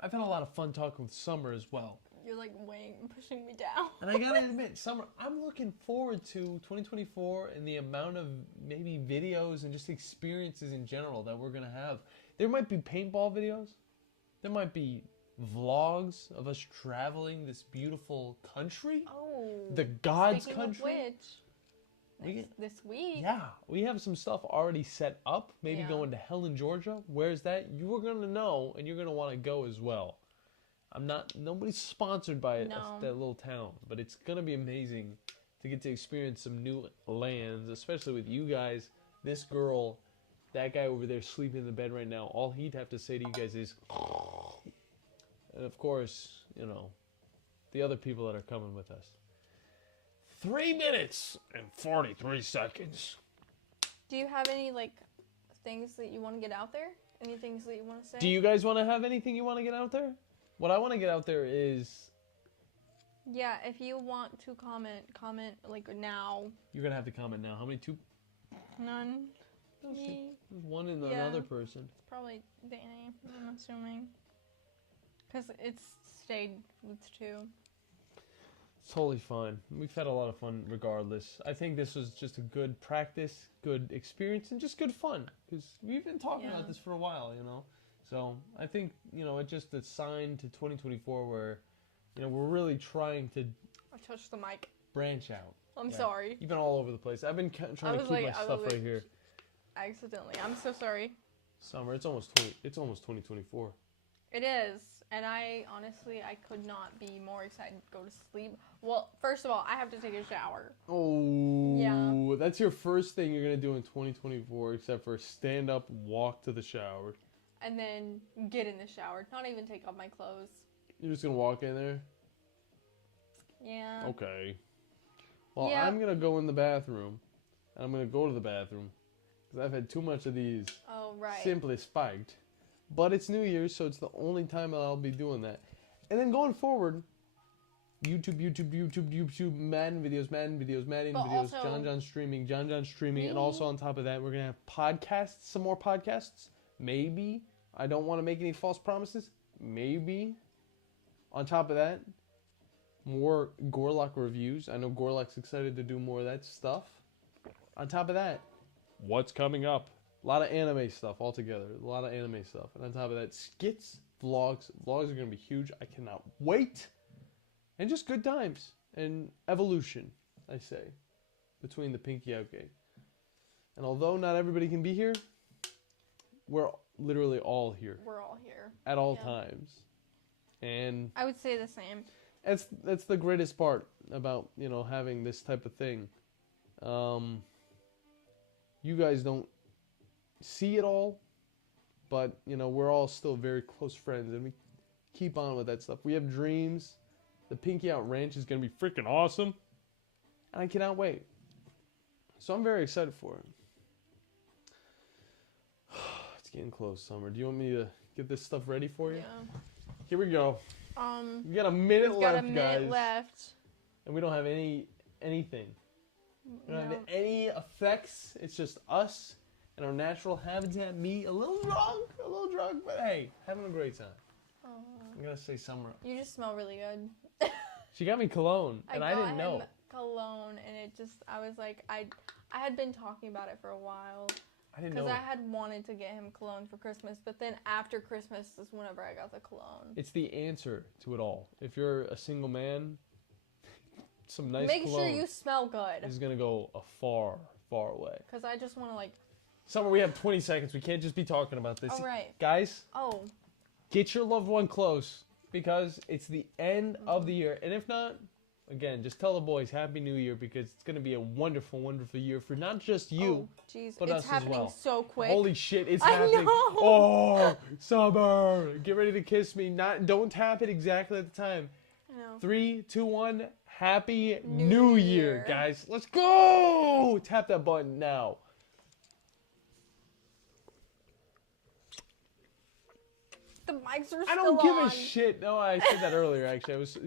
I've had a lot of fun talking with Summer as well. You're like pushing me down. And I gotta admit, Summer, I'm looking forward to 2024 and the amount of maybe videos and just experiences in general that we're gonna have. There might be paintball videos. There might be vlogs of us traveling this beautiful country. Oh. The God's Speaking country. of which, this week. Yeah, we have some stuff already set up. Maybe Yeah. going to Helen, Georgia. Where's that? You are gonna know, and you're gonna want to go as well. Nobody's sponsored by it, No. that little town, but it's gonna be amazing to get to experience some new lands, especially with you guys. This girl, that guy over there sleeping in the bed right now. All he'd have to say to you guys is, and of course, you know, the other people that are coming with us. 3 minutes and 43 seconds. Do you have any like things that you want to get out there? Any things that you want to say? Do you guys want to have anything you want to get out there? What I want to get out there is Yeah, if you want to comment like now. you're gonna have to comment now. How many? Two? None. There's Me. one and Yeah. another person. It's probably Danny, I'm assuming. Because it's stayed with two. It's totally fine. We've had a lot of fun regardless. I think this was just a good practice, good experience, and just good fun. Because we've been talking Yeah. about this for a while, you know? So I think, you know, it's just a sign to 2024 where, you know, we're really trying to I touched the mic. branch out. I'm Yeah. sorry. You've been all over the place. I've been trying to was keep like- my I was stuff like- right here. Accidentally. I'm so sorry. Summer, it's almost 2024. It is. And I honestly, I could not be more excited to go to sleep. Well, first of all, I have to take a shower. Oh, Yeah. That's your first thing you're gonna do in 2024, except for stand up, walk to the shower. And then get in the shower. Not even take off my clothes. You're just gonna walk in there. Yeah. Okay. Well, Yeah. I'm gonna go in the bathroom. And I'm gonna go to the bathroom because I've had too much of these. Oh, right. Simply spiked. But it's New Year's, so it's the only time that I'll be doing that. And then going forward, YouTube, Madden videos, But videos, also- John streaming, and Me? also on top of that, we're gonna have podcasts, some more podcasts. Maybe. I don't want to make any false promises. Maybe. On top of that, more Gorlock reviews. I know Gorlock's excited to do more of that stuff. On top of that, what's coming up? A lot of anime stuff altogether. A lot of anime stuff. And on top of that, skits, vlogs. Vlogs are going to be huge. I cannot wait. And just good times. And evolution, I say, between the Pinky Out Gang. And although not everybody can be here, we're literally all here We're all here. at all Yeah. times. And I would say the same. that's the greatest part about, you know, having this type of thing. You guys don't see it all, but, you know, we're all still very close friends, and we keep on with that stuff. We have dreams. The Pinky Out Ranch is going to be freaking awesome, and I cannot wait. So I'm very excited for it. It's getting close, Summer. Do you want me to get this stuff ready for you? Yeah. Here we go. We got a minute We've got left, a minute guys. left. And we don't have anything. We don't No. have any effects. It's just us and our natural habitat. Me, a little drunk, but hey, having a great time. I'm gonna say Summer. You just smell really good. She got me cologne, and I got didn't know. him cologne, and it just, I was like, I had been talking about it for a while. I didn't Because know. I had wanted to get him cologne for Christmas, but then after Christmas is whenever I got the cologne. It's the answer to it all. If you're a single man, some nice Make sure cologne you smell good. is gonna go a far, far way. Because I just want to like, Summer, we have 20 seconds. We can't just be talking about this. all right. Guys, Oh, get your loved one close because it's the end of the year. And if not, again, just tell the boys Happy New Year because it's going to be a wonderful, wonderful year for not just you. Oh, jeez, but it's us as happening well. so quick. Holy shit, it's I happening. know. Oh, summer. Get ready to kiss me. Don't tap it exactly at the time. I know. 3, 2, 1. Happy New New Year, Year. guys. Let's go. Tap that button now. The mics are still I don't give on. a shit. No, I said that earlier, actually. I was